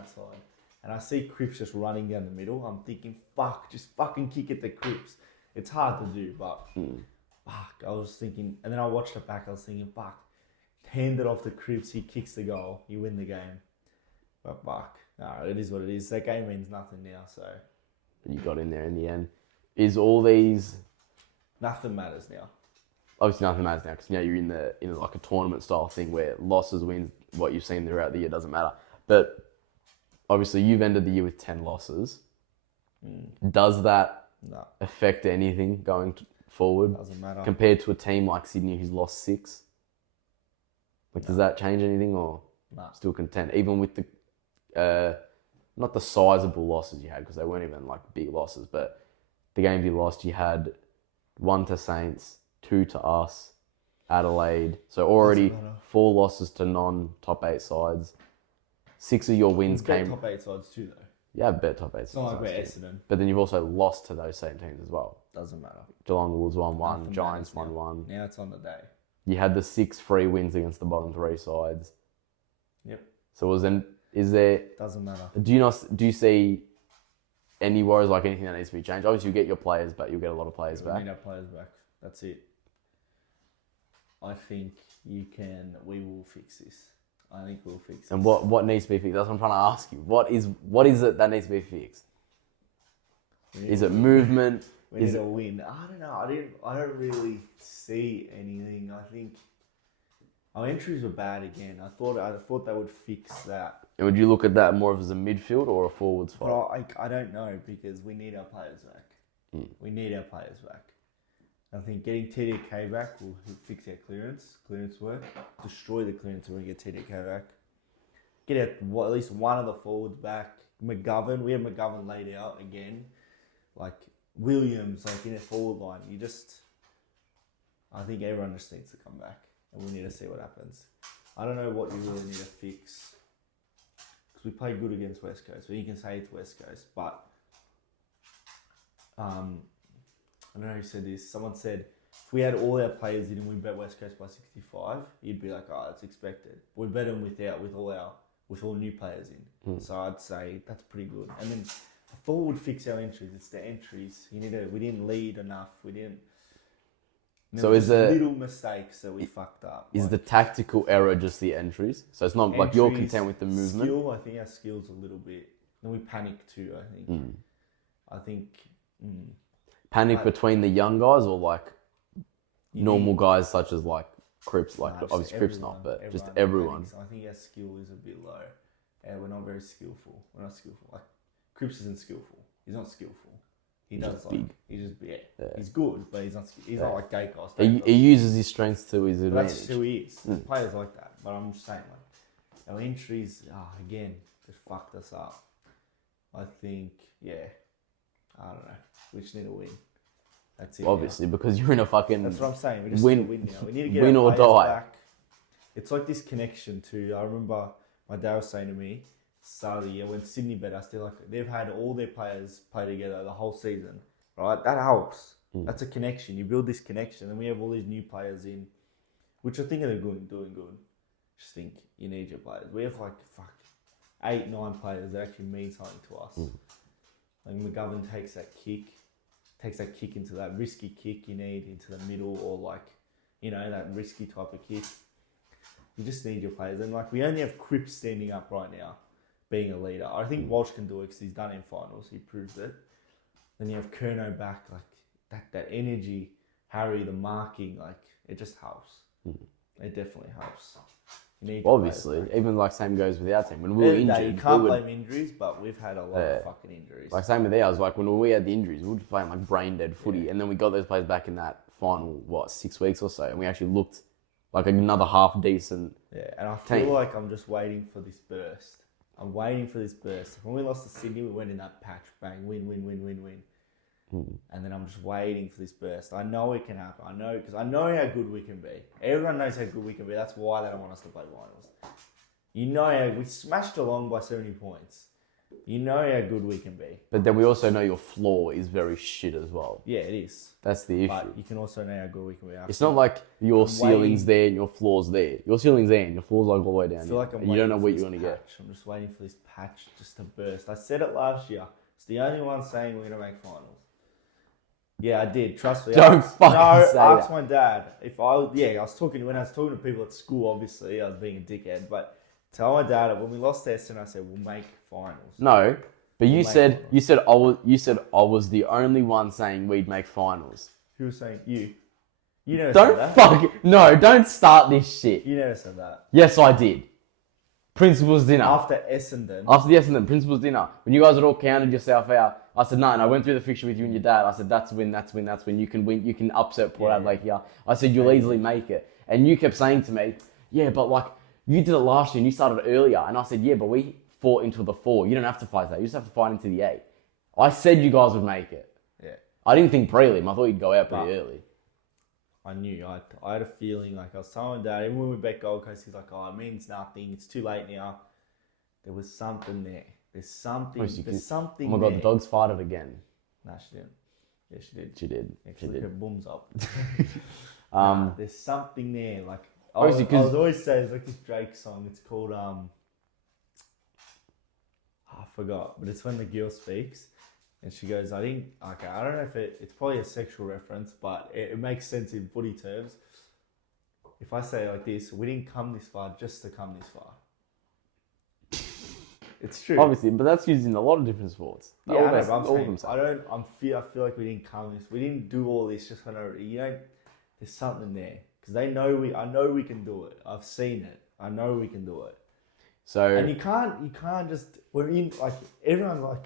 And I see Cripps just running down the middle. I'm thinking, fuck, just fucking kick it to Cripps. It's hard to do, but. Fuck, I was thinking, and then I watched it back, I was thinking, fuck, hand it off to Cripps, he kicks the goal, you win the game. But fuck, no, it is what it is. That game means nothing now, so. You got in there in the end. Is all these... Nothing matters now. Obviously nothing matters now, because now you're in like a tournament style thing where losses, wins, what you've seen throughout the year doesn't matter. But obviously you've ended the year with 10 losses. Does that affect anything going forward? Doesn't matter. Compared to a team like Sydney who's lost 6? Like, does that change anything or still content? Even with the, not the sizable losses you had, because they weren't even like big losses, but the games you lost, you had 1 to Saints, 2 to us, Adelaide. So already 4 losses to non-top 8 sides. 6 of your wins came... top 8 sides too, though. Yeah, bet top 8 sides. It's not like we're Essendon. But then you've also lost to those same teams as well. Doesn't matter. Geelong Wolves 1-1, Giants 1-1. Now it's on the day. You had the 6 free wins against the bottom 3 sides. Yep. So is there... Doesn't matter. Do you see any worries, like anything that needs to be changed? Obviously, you get your players back. You'll get a lot of players back. We need our players back. That's it. I think we will fix this. I think we'll fix this. And what needs to be fixed? That's what I'm trying to ask you. What is it that needs to be fixed? Is it movement? We need a win. I don't know. I don't really see anything. I think our entries were bad again. I thought they would fix that. And would you look at that more as a midfield or a forwards fight? But I don't know, because we need our players back. We need our players back. I think getting TDK back will fix our clearance work, destroy the clearance when we get TDK back. get at least one of the forwards back. McGovern, we have McGovern laid out again. Like Williams, like in a forward line. I think everyone just needs to come back, and we need to see what happens. I don't know what you really need to fix, because we played good against West Coast. So you can say it's West Coast, but I don't know who said this. Someone said if we had all our players in and we bet West Coast by 65, you'd be like, oh, that's expected. We bet them with all new players in. So I'd say that's pretty good. And then the forward fix our entries. It's the entries. We didn't lead enough. We didn't. So is the little mistakes that we fucked up? Is the tactical error just the entries? So it's not entries, like you're content with the movement. Skill, I think our skill's a little bit. Then we panic too. I think. Panic between the young guys or like normal guys such as like Cripps, like obviously Cripps not, but just everyone. I think our skill is a bit low. We're not very skillful. We're not skillful. Like Cripps isn't skillful. He's not skillful. He does like big. He's good, but he's not like Gakos. He uses his strengths to his advantage. That's who he is. There's players like that, but I'm just saying like our injuries again just fucked us up. I think I don't know. We just need to win. That's it. Obviously, because you're in a fucking. That's what I'm saying. We just need to win now. We need to get win our or players die. back. It's like this connection to. I remember my dad was saying to me, start of the year when Sydney bet us, they've had all their players play together the whole season, right? That helps. That's a connection. You build this connection, and we have all these new players in, which I think are doing good. Just think you need your players. We have like 8-9 players that actually mean something to us. Like McGovern takes that kick into that risky kick you need into the middle, or like, that risky type of kick. You just need your players. And like, we only have Cripps standing up right now, being a leader. I think Walsh can do it because he's done it in finals. He proved it. Then you have Kerno back, like that energy, Harry, the marking, like it just helps. It definitely helps. Obviously, even like same goes with our team. When we were injured, you can't blame injuries, but we've had a lot of fucking injuries. Like same with ours. Like when we had the injuries, we were just playing like brain dead footy, and then we got those players back in that final 6 weeks or so, and we actually looked like another half decent. Yeah, and I feel like I'm just waiting for this burst. I'm waiting for this burst. When we lost to Sydney, we went in that patch, bang, win. And then I'm just waiting for this burst. I know it can happen. I know, because I know how good we can be. Everyone knows how good we can be. That's why they don't want us to play finals. You know how we smashed along by 70 points. You know how good we can be. But then we also know your floor is very shit as well. Yeah, it is. That's the issue. But you can also know how good we can be. It's not like your ceiling's there and your floor's there. Your ceiling's there and your floor's like all the way down. I feel like and you don't know what you're going to get. I'm just waiting for this patch just to burst. I said it last year. It's the only one saying we're going to make finals. Yeah, I did. Trust me. Ask my dad. I was talking to people at school. Obviously, I was being a dickhead. But tell my dad when we lost Essendon, I said we'll make finals. No, but you said I was the only one saying we'd make finals. Who was saying you? You never said that. Don't start this shit. You never said that. Yes, I did. Principal's dinner. After the Essendon, Principal's dinner. When you guys had all counted yourself out, I said, no, and I went through the fixture with you and your dad. I said, that's win. You can win. You can upset Port Adelaide here. I said, you'll easily make it. And you kept saying to me, yeah, but like, you did it last year and you started earlier. And I said, yeah, but we fought into the 4. You don't have to fight that. You just have to fight into the 8. I said you guys would make it. Yeah. I didn't think prelim. I thought you'd go out pretty early. I knew. I had a feeling, like I was telling Dad, even when we bet Gold Coast, he's like, oh, it means nothing. It's too late now. There was something there. There's something Oh my God, the dogs farted again. Nah, she didn't. Yeah, she did. She did. She did. Her bums up. There's something there. Like, I was always saying, it's like this Drake song. It's called, I forgot. But it's when the girl speaks. And she goes, I don't know if it's probably a sexual reference, but it makes sense in footy terms. If I say it like this, we didn't come this far just to come this far. It's true. Obviously, but that's used in a lot of different sports. Yeah, I know, but I'm saying, I feel like we didn't come this. We didn't do all this just for no reason. There's something there. Because I know we can do it. I've seen it. I know we can do it. So... And you can't just... We're in, like, everyone's like...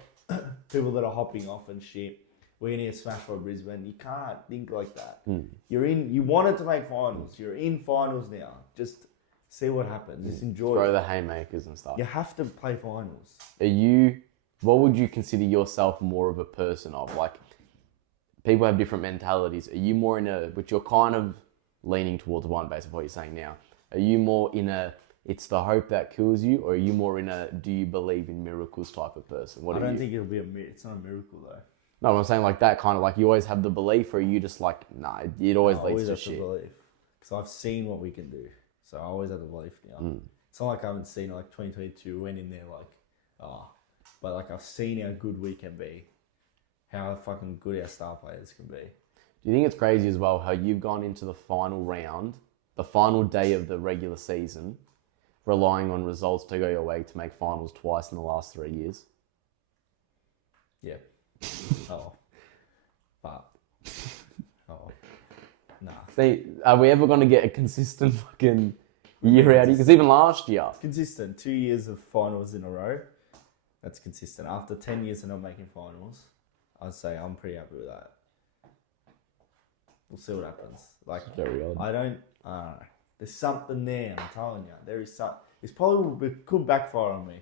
people that are hopping off and shit. We're going to get smashed by Brisbane. You can't think like that. You wanted to make finals. You're in finals now. Just See what happens. Just enjoy Throw it. the haymakers and stuff. You have to play finals. What would you consider yourself more of a person of? Like, people have different mentalities. Are you more which you're kind of leaning towards one based on what you're saying now. Are you more in it's the hope that kills you, or are you more in do you believe in miracles type of person? I don't think it'll be it's not a miracle though. No, I'm saying like that kind of like you always have the belief, or are you just like, nah, it always leads to shit. Because I've seen what we can do. So I always have the belief now. It's not like I haven't seen like 2022 went in there like, but like I've seen how good we can be, how fucking good our star players can be. Do you think it's crazy as well how you've gone into the final round, the final day of the regular season, relying on results to go your way to make finals twice in the last 3 years? Yeah. But. Nah. See, are we ever going to get a consistent fucking year out of you? Because even last year. It's consistent. 2 years of finals in a row. That's consistent. After 10 years of not making finals, I'd say I'm pretty happy with that. We'll see what happens. Like, very odd. I don't know. There's something there, I'm telling you. There is something. It could backfire on me.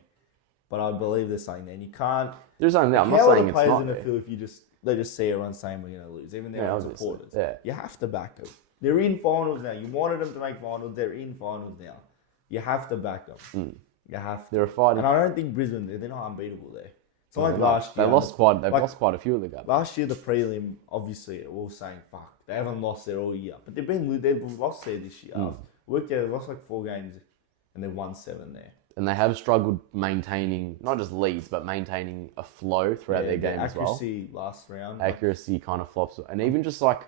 But I believe there's something there. And you can't... There's something there. I'm not saying it's not. How are the players going to feel if they just see everyone saying we're going to lose? Even their own supporters. Yeah. You have to back them. They're in finals now. You wanted them to make finals. They're in finals now. You have to back them. You have to. They're a fighting... And I don't think Brisbane, they're not unbeatable there. It's not like last year. They've lost quite a few of the games. Last year, the prelim, obviously, we're all saying, fuck, they haven't lost there all year. But they've lost there this year. Worked out, they've lost like 4 games and they've won 7 there. And they have struggled maintaining, not just leads, but maintaining a flow throughout their game as well. Accuracy last round. Accuracy kind of flops. And even just like,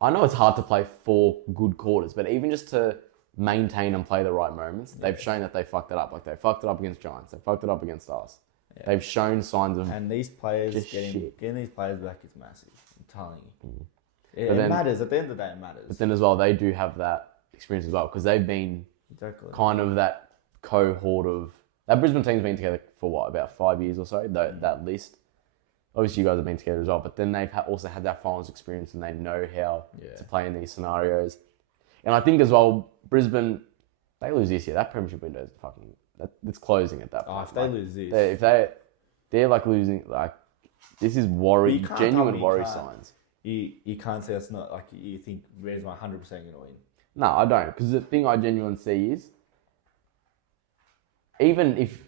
I know it's hard to play 4 good quarters, but even just to maintain and play the right moments, they've shown that they fucked it up. Like they fucked it up against Giants. They fucked it up against us. Yeah. They've shown signs of... And these players, getting these players back is massive. I'm telling you. It matters. At the end of the day, it matters. But then as well, they do have that experience as well, because they've been kind of that cohort of... That Brisbane team's been together for what, about 5 years or so, that list. Obviously, you guys have been together as well, but then they've also had that finals experience and they know how to play in these scenarios. And I think as well, Brisbane, they lose this year, that premiership window is fucking... It's closing at that point. If they lose this... If they're like losing... Like, this is genuine worry signs. You can't say it's not... Like, you think Red's 100% going to win. No, I don't. Because the thing I genuinely see is... Even if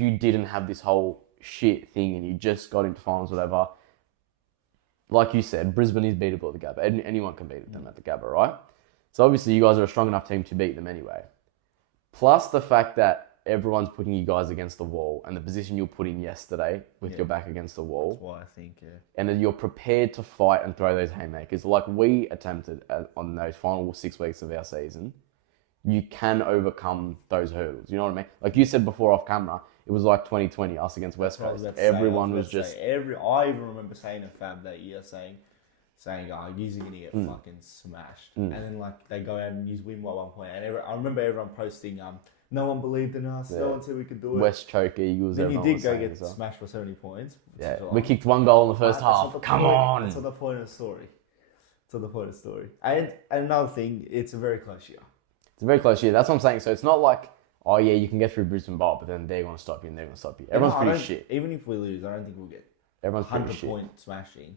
you didn't have this whole shit thing and you just got into finals, whatever, like you said, Brisbane is beatable at the Gabba. Anyone can beat them at the Gabba, right? So obviously you guys are a strong enough team to beat them anyway. Plus the fact that everyone's putting you guys against the wall and the position you put in yesterday with your back against the wall. That's why I think, And that you're prepared to fight and throw those haymakers like we attempted on those final 6 weeks of our season. You can overcome those hurdles. You know what I mean? Like you said before off camera, it was like 2020, us against West Coast. Everyone was just... I even remember saying to Fab that year, saying, oh, you're going to get fucking smashed. And then like they go out and win by 1 point. And I remember everyone posting, no one believed in us. No one said we could do it. West choke Eagles. Then you did go get smashed for 70 points. Yeah, we kicked 1 goal in the first half. Come on. That's not the point of the story. And another thing, it's a very close year. It's a very close year. That's what I'm saying. So it's not like, oh yeah, you can get through Brisbane Bowl, but then they're going to stop you and they're going to stop you. Everyone's pretty shit. Even if we lose, I don't think we'll get everyone's 100-point smashing.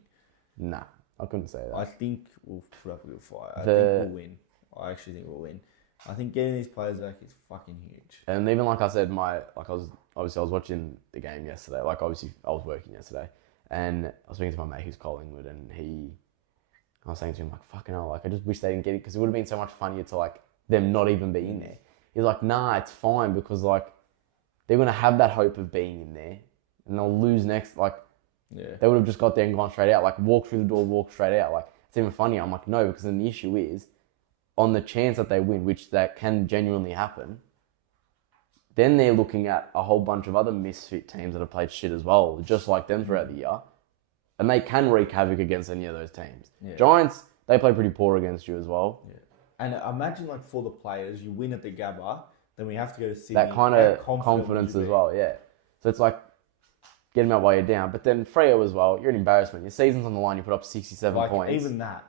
Nah, I couldn't say that. I think we'll put up a good fight. I think we'll win. I actually think we'll win. I think getting these players back is fucking huge. And even like I said, I was watching the game yesterday. Like obviously I was working yesterday, and I was speaking to my mate who's Collingwood, and I was saying to him like, fucking hell, like I just wish they didn't get it because it would have been so much funnier to like them not even be in there. He's like, nah, it's fine because like they're gonna have that hope of being in there, and they'll lose next. Like, they would have just got there and gone straight out. Like walk through the door, walk straight out. Like it's even funnier. I'm like, no, because then the issue is, on the chance that they win, which that can genuinely happen, then they're looking at a whole bunch of other misfit teams that have played shit as well, just like them throughout the year, and they can wreak havoc against any of those teams. Yeah. Giants, they play pretty poor against you as well. Yeah. And imagine like for the players, you win at the Gabba, then we have to go to Sydney. That kind of confidence as well, yeah. So it's like, get them out while you're down. But then Freo as well, you're an embarrassment. Your season's on the line, you put up 67 points. Even that,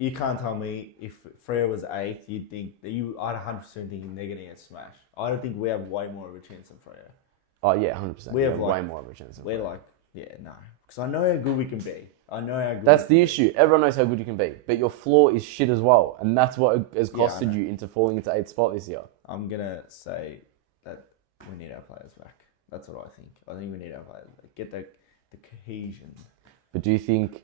you can't tell me if Freo was 8th, you'd think that I'd 100% think they're gonna get smashed. I don't think we have way more of a chance than Freo. Oh yeah, 100%. We have way more of a chance. We're like, no, because I know how good we can be. I know how good. That's the issue. Everyone knows how good you can be, but your floor is shit as well, and that's what has costed you into falling into 8th spot this year. I'm gonna say that we need our players back. That's what I think. I think we need our players back. Get the cohesion. But do you think,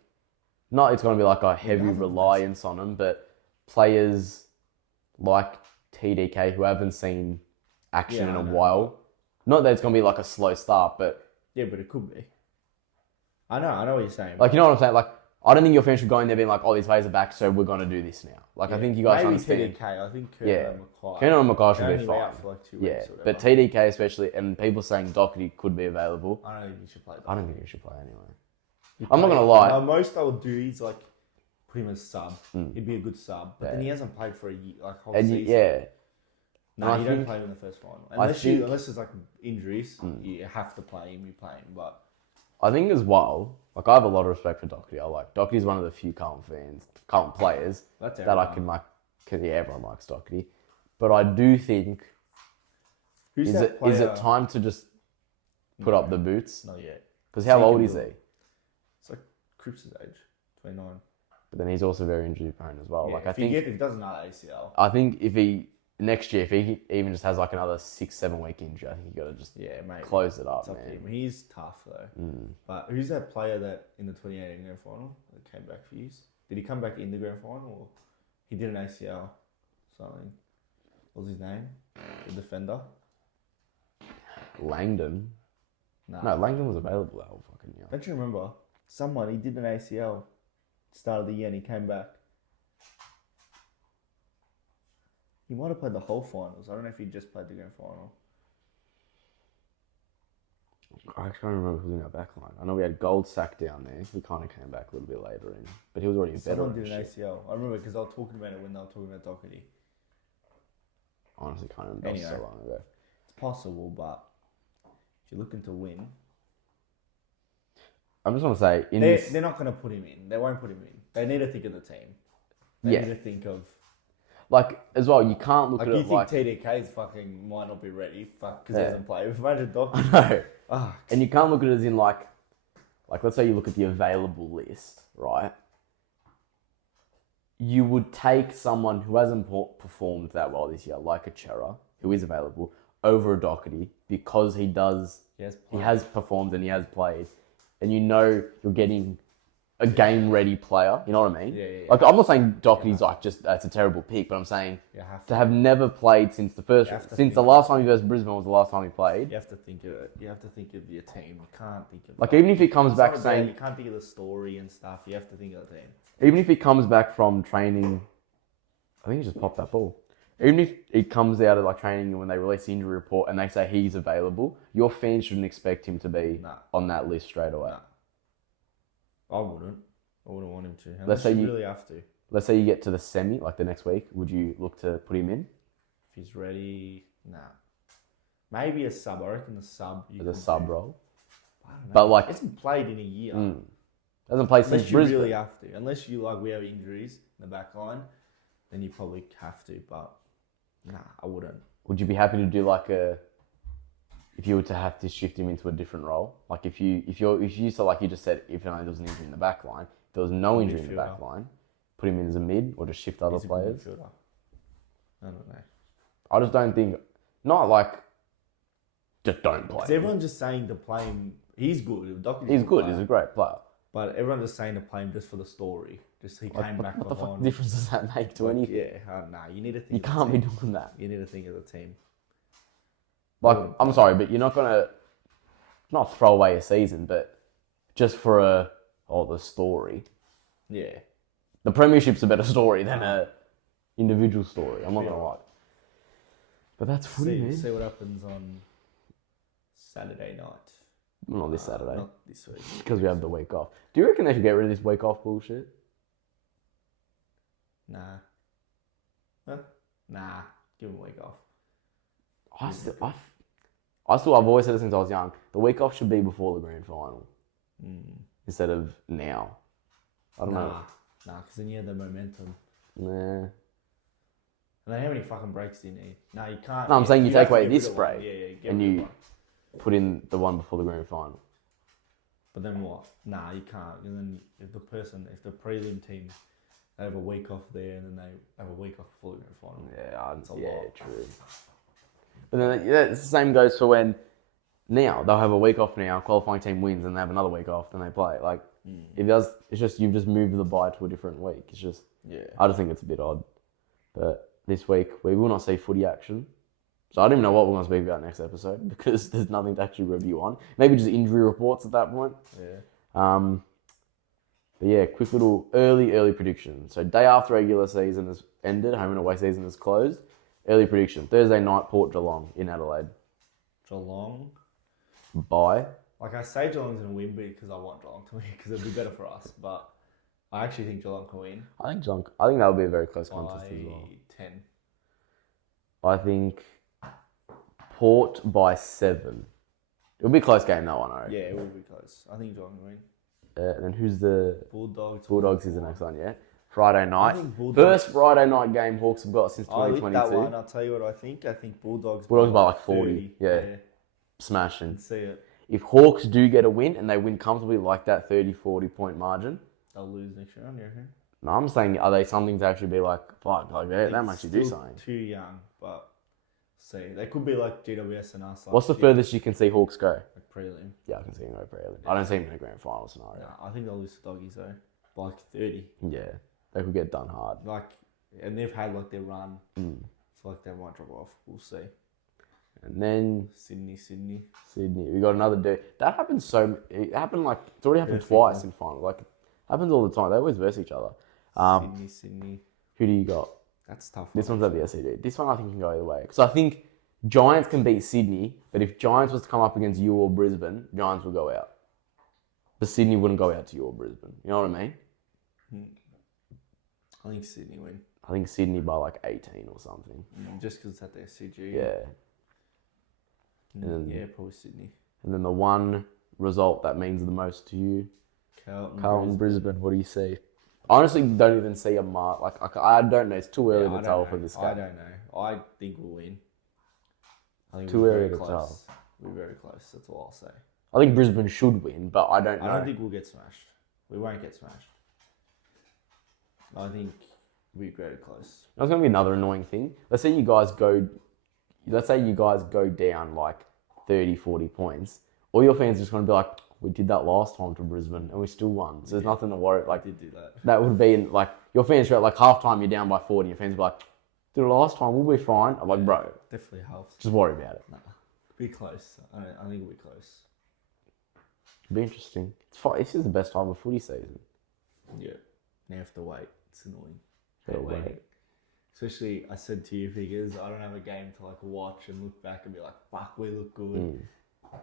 not it's going to be like a heavy reliance on them, but players like TDK who haven't seen action in a while, not that it's going to be like a slow start, but... Yeah, but it could be. I know what you're saying. Like, you know what I'm saying? Like, I don't think your fans should go in there being like, oh, these players are back, so we're going to do this now. Like, I think you guys understand. Maybe TDK. I think Kilda and Mackay. Kilda and Mackay should be fine. Out for like 2 weeks or but TDK especially, and people saying Doherty could be available. I don't think you should play Doherty. I don't think you should play anyway. I'm not going to lie. Most I would do is like put him as sub. He'd be a good sub. But then he hasn't played for a year, like whole season. No, you don't play him in the first final. Unless there's like injuries, you have to play him, you play him. But I think as well, like I have a lot of respect for Doherty. Doherty's one of the few Carlton players that I can like, because everyone likes Doherty. But I do think, is it time to just put up the boots? Not yet. Because how old is he? It's like Cripps' age, 29. But then he's also very injury prone as well. Yeah, like if he doesn't know ACL. I think next year, if he even just has like another 6-7 week injury, I think you got to just close it up, man. He's tough though. But who's that player that in the 2018 grand final that came back for you? Did he come back in the grand final or he did an ACL? Something. What was his name? The defender. Langdon. No, Langdon was available that whole fucking year. Don't you remember? He did an ACL start of the year and he came back. He might have played the whole finals. I don't know if he just played the grand final. I can't remember who was in our back line. I know we had Goldsack down there. He kind of came back a little bit later in. But he was already better. Someone did an ACL. I remember because I was talking about it when they were talking about Doherty. Honestly, can't remember. Anyway, so long ago. It's possible, but if you're looking to win... I just want to say... They're not going to put him in. They won't put him in. They need to think of the team. They need to think of... Like, as well, you can't look at it like... You think TDK's fucking might not be ready, because he hasn't played. Imagine Doherty. I know. And you can't look at it as in like, let's say you look at the available list, right? You would take someone who hasn't performed that well this year, like a Chera, who is available, over a Doherty, because he has performed and he has played. And you know you're getting a game-ready player, you know what I mean? Yeah. Like, I'm not saying Doherty's like just, that's a terrible pick, but I'm saying to have never played since the last time he versus Brisbane was the last time he played. You have to think of it. You have to think of your team. You can't think of... Like, even if he comes back saying... You can't think of the story and stuff. You have to think of the team. Even if he comes back from training... I think he just popped that ball. Even if he comes out of like training and when they release the injury report and they say he's available, your fans shouldn't expect him to be on that list straight away. I wouldn't want him to. Unless you really have to. Let's say you get to the semi, like the next week. Would you look to put him in? If he's ready, nah. Maybe a sub. I reckon the sub. As a sub role. I don't know. But like, he hasn't played in a year. Hasn't played since Brisbane. Unless you really have to. Unless we have injuries in the back line, then you probably have to. But nah, I wouldn't. Would you be happy to do like if you were to have to shift him into a different role? Like if you so like you just said, if there was an injury in the back line, if there was no injury in the back line, put him in as a mid or just shift other players? I don't know. I just don't think, not like, just don't play. Everyone's just saying to play him. He's good. He's good. He's a great player. But everyone's just saying to play him just for the story. Just he came back. What the fuck difference does that make to anything? Yeah, nah. You need to think. You can't be doing that. You need to think of the team. Like, I'm sorry, but you're not gonna not throw away a season, but just for the story. Yeah. The premiership's a better story than a individual story. I'm not gonna lie. But that's funny, man. See what happens on Saturday night. Well, not this Saturday. Not this week. Because we have the week off. Do you reckon they should get rid of this week off bullshit? Nah. Huh? Nah. Give them a week off. I've always said it since I was young. The week off should be before the grand final. Instead of now. I don't know. Nah, because then you have the momentum. Nah. And then how many fucking breaks do you need? No, you can't. No, I'm saying you take have to away get this rid of one. break get and rid of you one. put in the one before the grand final. But then what? Nah, you can't. And then if the prelim team, they have a week off there, and then they have a week off before the grand final. Yeah, true. But then it's the same goes for when now they'll have a week off now. Qualifying team wins, and they have another week off, then they play. Like it does. It's just you've just moved the bye to a different week. It's just I just think it's a bit odd. But this week we will not see footy action. So I don't even know what we're going to speak about next episode because there's nothing to actually review on. Maybe just injury reports at that point. Yeah. But yeah, quick little early prediction. So day after regular season has ended, home and away season is closed. Early prediction. Thursday night, Port Geelong in Adelaide. Geelong. Bye. Like I say Geelong's going to win because I want Geelong to win because it'd be better for us. But I actually think Geelong can win. I think that'll be a very close contest as well. 10. I think Port by 7. It'll be a close game though, I know. Yeah, it will be close. I think Geelong will win. And then who's the... Bulldogs. Bulldogs is the next one, yeah? Friday night. I think Bulldogs... First Friday night game Hawks have got since 2022. I like that one. I'll tell you what I think. I think Bulldogs by like 40. 30. Yeah. Smashing. Let's see it. If Hawks do get a win and they win comfortably like that 30-40 point margin... They'll lose next round, you reckon? No, I'm saying, are they something to actually be like, fuck, like they might actually do something? Too young, but see, they could be like GWS and us. What's the furthest you can see Hawks go? Like prelim. Yeah, I can see them go prelim. I don't see them in a grand final scenario. Nah, I think they'll lose to Doggies though, by like 30. Yeah, they could get done hard. Like, and they've had like their run. So like they might drop off. We'll see. And then Sydney. We got another dude. That happens it happened like, it's already happened twice in final. Like, happens all the time. They always verse each other. Sydney. Who do you got? That's tough. This one's at the SCG. This one I think can go either way. Because I think Giants can beat Sydney, but if Giants was to come up against you or Brisbane, Giants will go out. But Sydney wouldn't go out to you or Brisbane. You know what I mean? I think Sydney win. I think Sydney by like 18 or something. Just because it's at the SCG. Yeah. And then, probably Sydney. And then the one result that means the most to you, Carlton, Brisbane. What do you see? I honestly don't even see a mark. Like I don't know. It's too early to tell for this game. I don't know. I think we'll win. I think too early to tell. We're very close. That's all I'll say. I think Brisbane should win, but I don't know. I don't think we'll get smashed. We won't get smashed. I think we're very close. That's going to be another annoying thing. Let's say you guys go down like 30, 40 points. All your fans are just going to be like, we did that last time to Brisbane and we still won. So there's nothing to worry. Like, did do that. That would be like your fans are at like half time, you're down by 40. Your fans will be like, did it last time, we'll be fine. I'm like, bro, definitely helps. Just worry about it. Nah, be close. I think we'll be close. It'll be interesting. It's fine. This is the best time of footy season. Yeah. Now you have to wait. It's annoying. Wait. Especially, I said to you, figures, I don't have a game to like watch and look back and be like, fuck, we look good.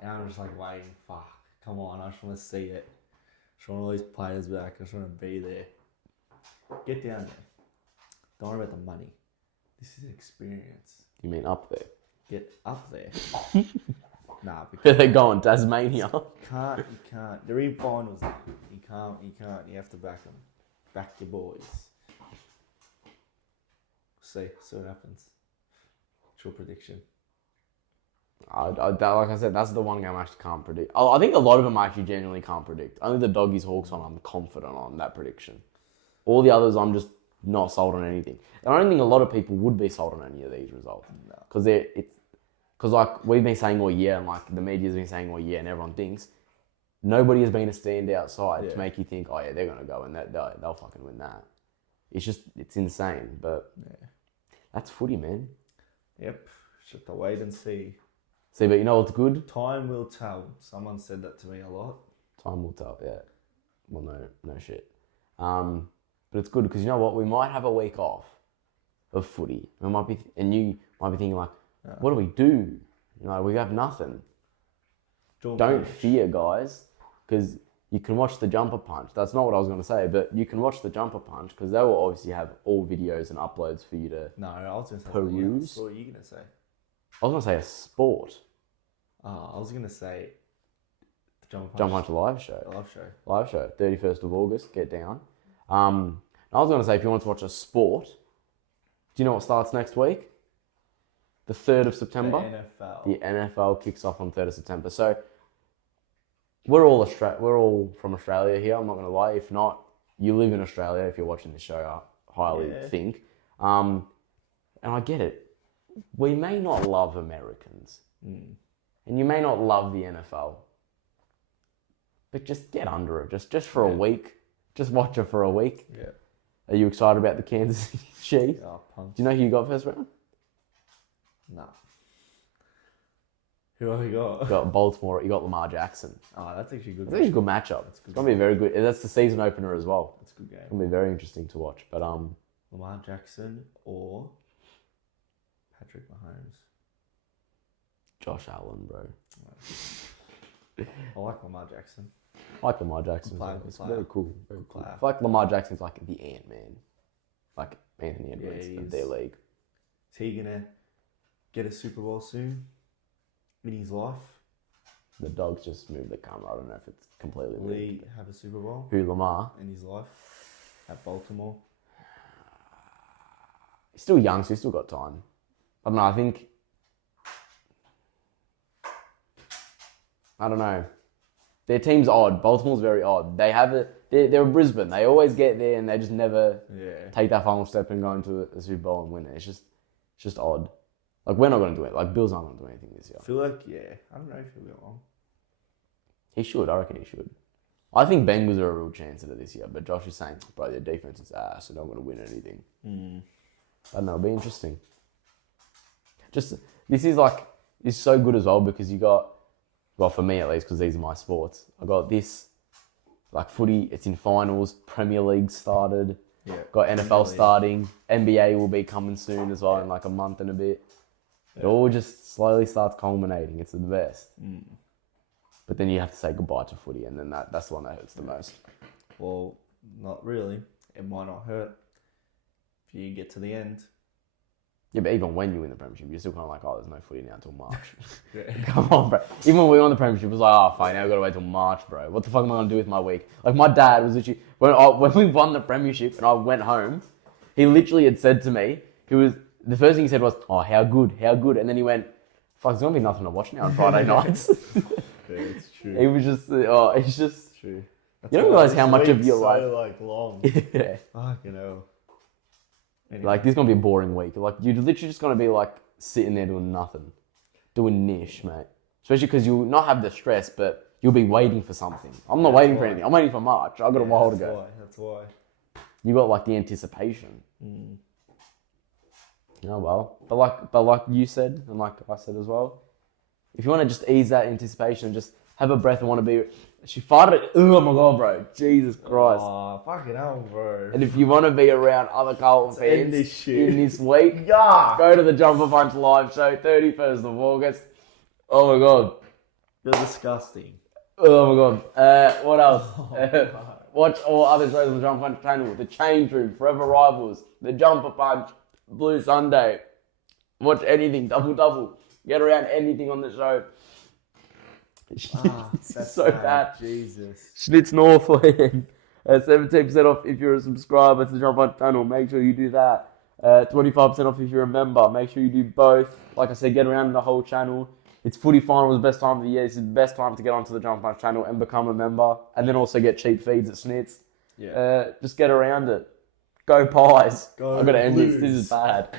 And I'm just like waiting, fuck, come on, I just want to see it. I just want all these players back. I just want to be there. Get down there. Don't worry about the money. This is experience. You mean up there? Get up there. Nah, because they're going Tasmania. You can't. They're in finals. You can't. You have to back them. Back your boys. See what happens. What's your prediction? Like I said, that's the one game I actually can't predict. I think a lot of them I actually genuinely can't predict. Only the Doggies Hawks one I'm confident on that prediction. All the others I'm just not sold on anything. And I don't think a lot of people would be sold on any of these results. No. Because like we've been saying all year and like the media's been saying all year and everyone thinks, nobody has been a standout side to make you think, oh yeah, they're going to go and they'll fucking win that. It's insane, but that's footy, man. Yep, just have to wait and see. See, but you know what's good? Time will tell. Someone said that to me a lot. Time will tell, yeah. Well, no shit. But it's good because you know what? We might have a week off of footy. And you might be thinking like, what do we do? You know, we have nothing. Don't fear, guys, because you can watch the Jumper Punch. That's not what I was going to say, but you can watch the Jumper Punch because they will obviously have all videos and uploads for you to No, I was going to say peruse. What were you going to say? I was going to say a sport. I was going to say the Jumper Punch. Jumper Punch live show. Live show. 31st of August, get down. I was going to say, if you want to watch a sport, do you know what starts next week? The 3rd of September. The The NFL kicks off on 3rd of September. So we're all from Australia here. I'm not going to lie. If not, you live in Australia. If you're watching this show, I highly think. And I get it. We may not love Americans, and you may not love the NFL, but just get under it. Just for a week. Just watch it for a week. Yeah. Are you excited about the Kansas City Chiefs? Oh, punk. Do you know who you got first round? Nah. Who have you got? You got Baltimore. You got Lamar Jackson. Oh, that's actually good. It's actually a good matchup. It's going to be very good. That's the season opener as well. That's a good game. It's going to be very interesting to watch. But Lamar Jackson or Patrick Mahomes. Josh Allen, bro. I like Lamar Jackson. I like Lamar Jackson. It's very cool. Very cool. I feel like Lamar Jackson's like the Ant-Man. Like Anthony Edwards of their league. Is he going to get a Super Bowl soon in his life? The dogs just moved the camera. I don't know if it's completely Will he have a Super Bowl? Who, Lamar? In his life at Baltimore? He's still young, so he's still got time. I don't know. I don't know. Their team's odd. Baltimore's very odd. They're Brisbane. They always get there and they just never take that final step and go into a Super Bowl and win it. It's just odd. Like, we're not going to do it. Like, Bill's not going to do anything this year. I feel like, I don't know if he'll go long. He should. I reckon he should. I think Bengals are a real chance at it this year, but Josh is saying, bro, their defense is ass and they're not going to win anything. I don't know. It'll be interesting. This is so good as well because you got, well, for me at least, because these are my sports, I got this, like footy, it's in finals, Premier League started, got NFL starting, NBA will be coming soon as well in like a month and a bit. It all just slowly starts culminating. It's the best. But then you have to say goodbye to footy, and then that's the one that hurts the most. Well, not really. It might not hurt if you get to the end. Yeah, but even when you win the premiership, you're still kind of like, oh, there's no footy now until March. Come on, bro. Even when we won the premiership, it was like, oh, fine, now we've got to wait till March, bro. What the fuck am I going to do with my week? Like, my dad was literally, when we won the premiership and I went home, he literally had said to me, the first thing he said was, oh, how good. And then he went, fuck, there's going to be nothing to watch now on Friday nights. Yeah, it's true. He was just, it's just true. You don't realise how much of your life. So, like, long. Yeah. Fucking hell. Anyway. Like, this is going to be a boring week. Like, you're literally just going to be, like, sitting there doing nothing. Doing niche, mate. Especially because you'll not have the stress, but you'll be waiting for something. I'm not waiting for anything. I'm waiting for March. I've got a while to go. That's why. You got, like, the anticipation. Oh, well. But like you said, and like I said as well, if you want to just ease that anticipation and just have a breath and want to be... She farted. Oh my God, bro. Jesus Christ. Oh, fucking hell, bro. And if you want to be around other Carlton fans in this week, go to the Jumper Punch live show, 31st of August. Oh my God. You're disgusting. Oh my God. What else? Watch all other shows on the Jumper Punch channel. The Change Room, Forever Rivals, The Jumper Punch, Blue Sunday. Watch anything, double. Get around anything on the show. That's so bad. Jesus. Schnitz Northland. 17% off if you're a subscriber to the Jump On channel. Make sure you do that. 25% off if you're a member. Make sure you do both. Like I said, get around the whole channel. It's footy finals, best time of the year. It's the best time to get onto the Jump On channel and become a member. And then also get cheap feeds at Schnitz. Yeah. Just get around it. Go Pies. Go I've got to end this. Blues. This is bad.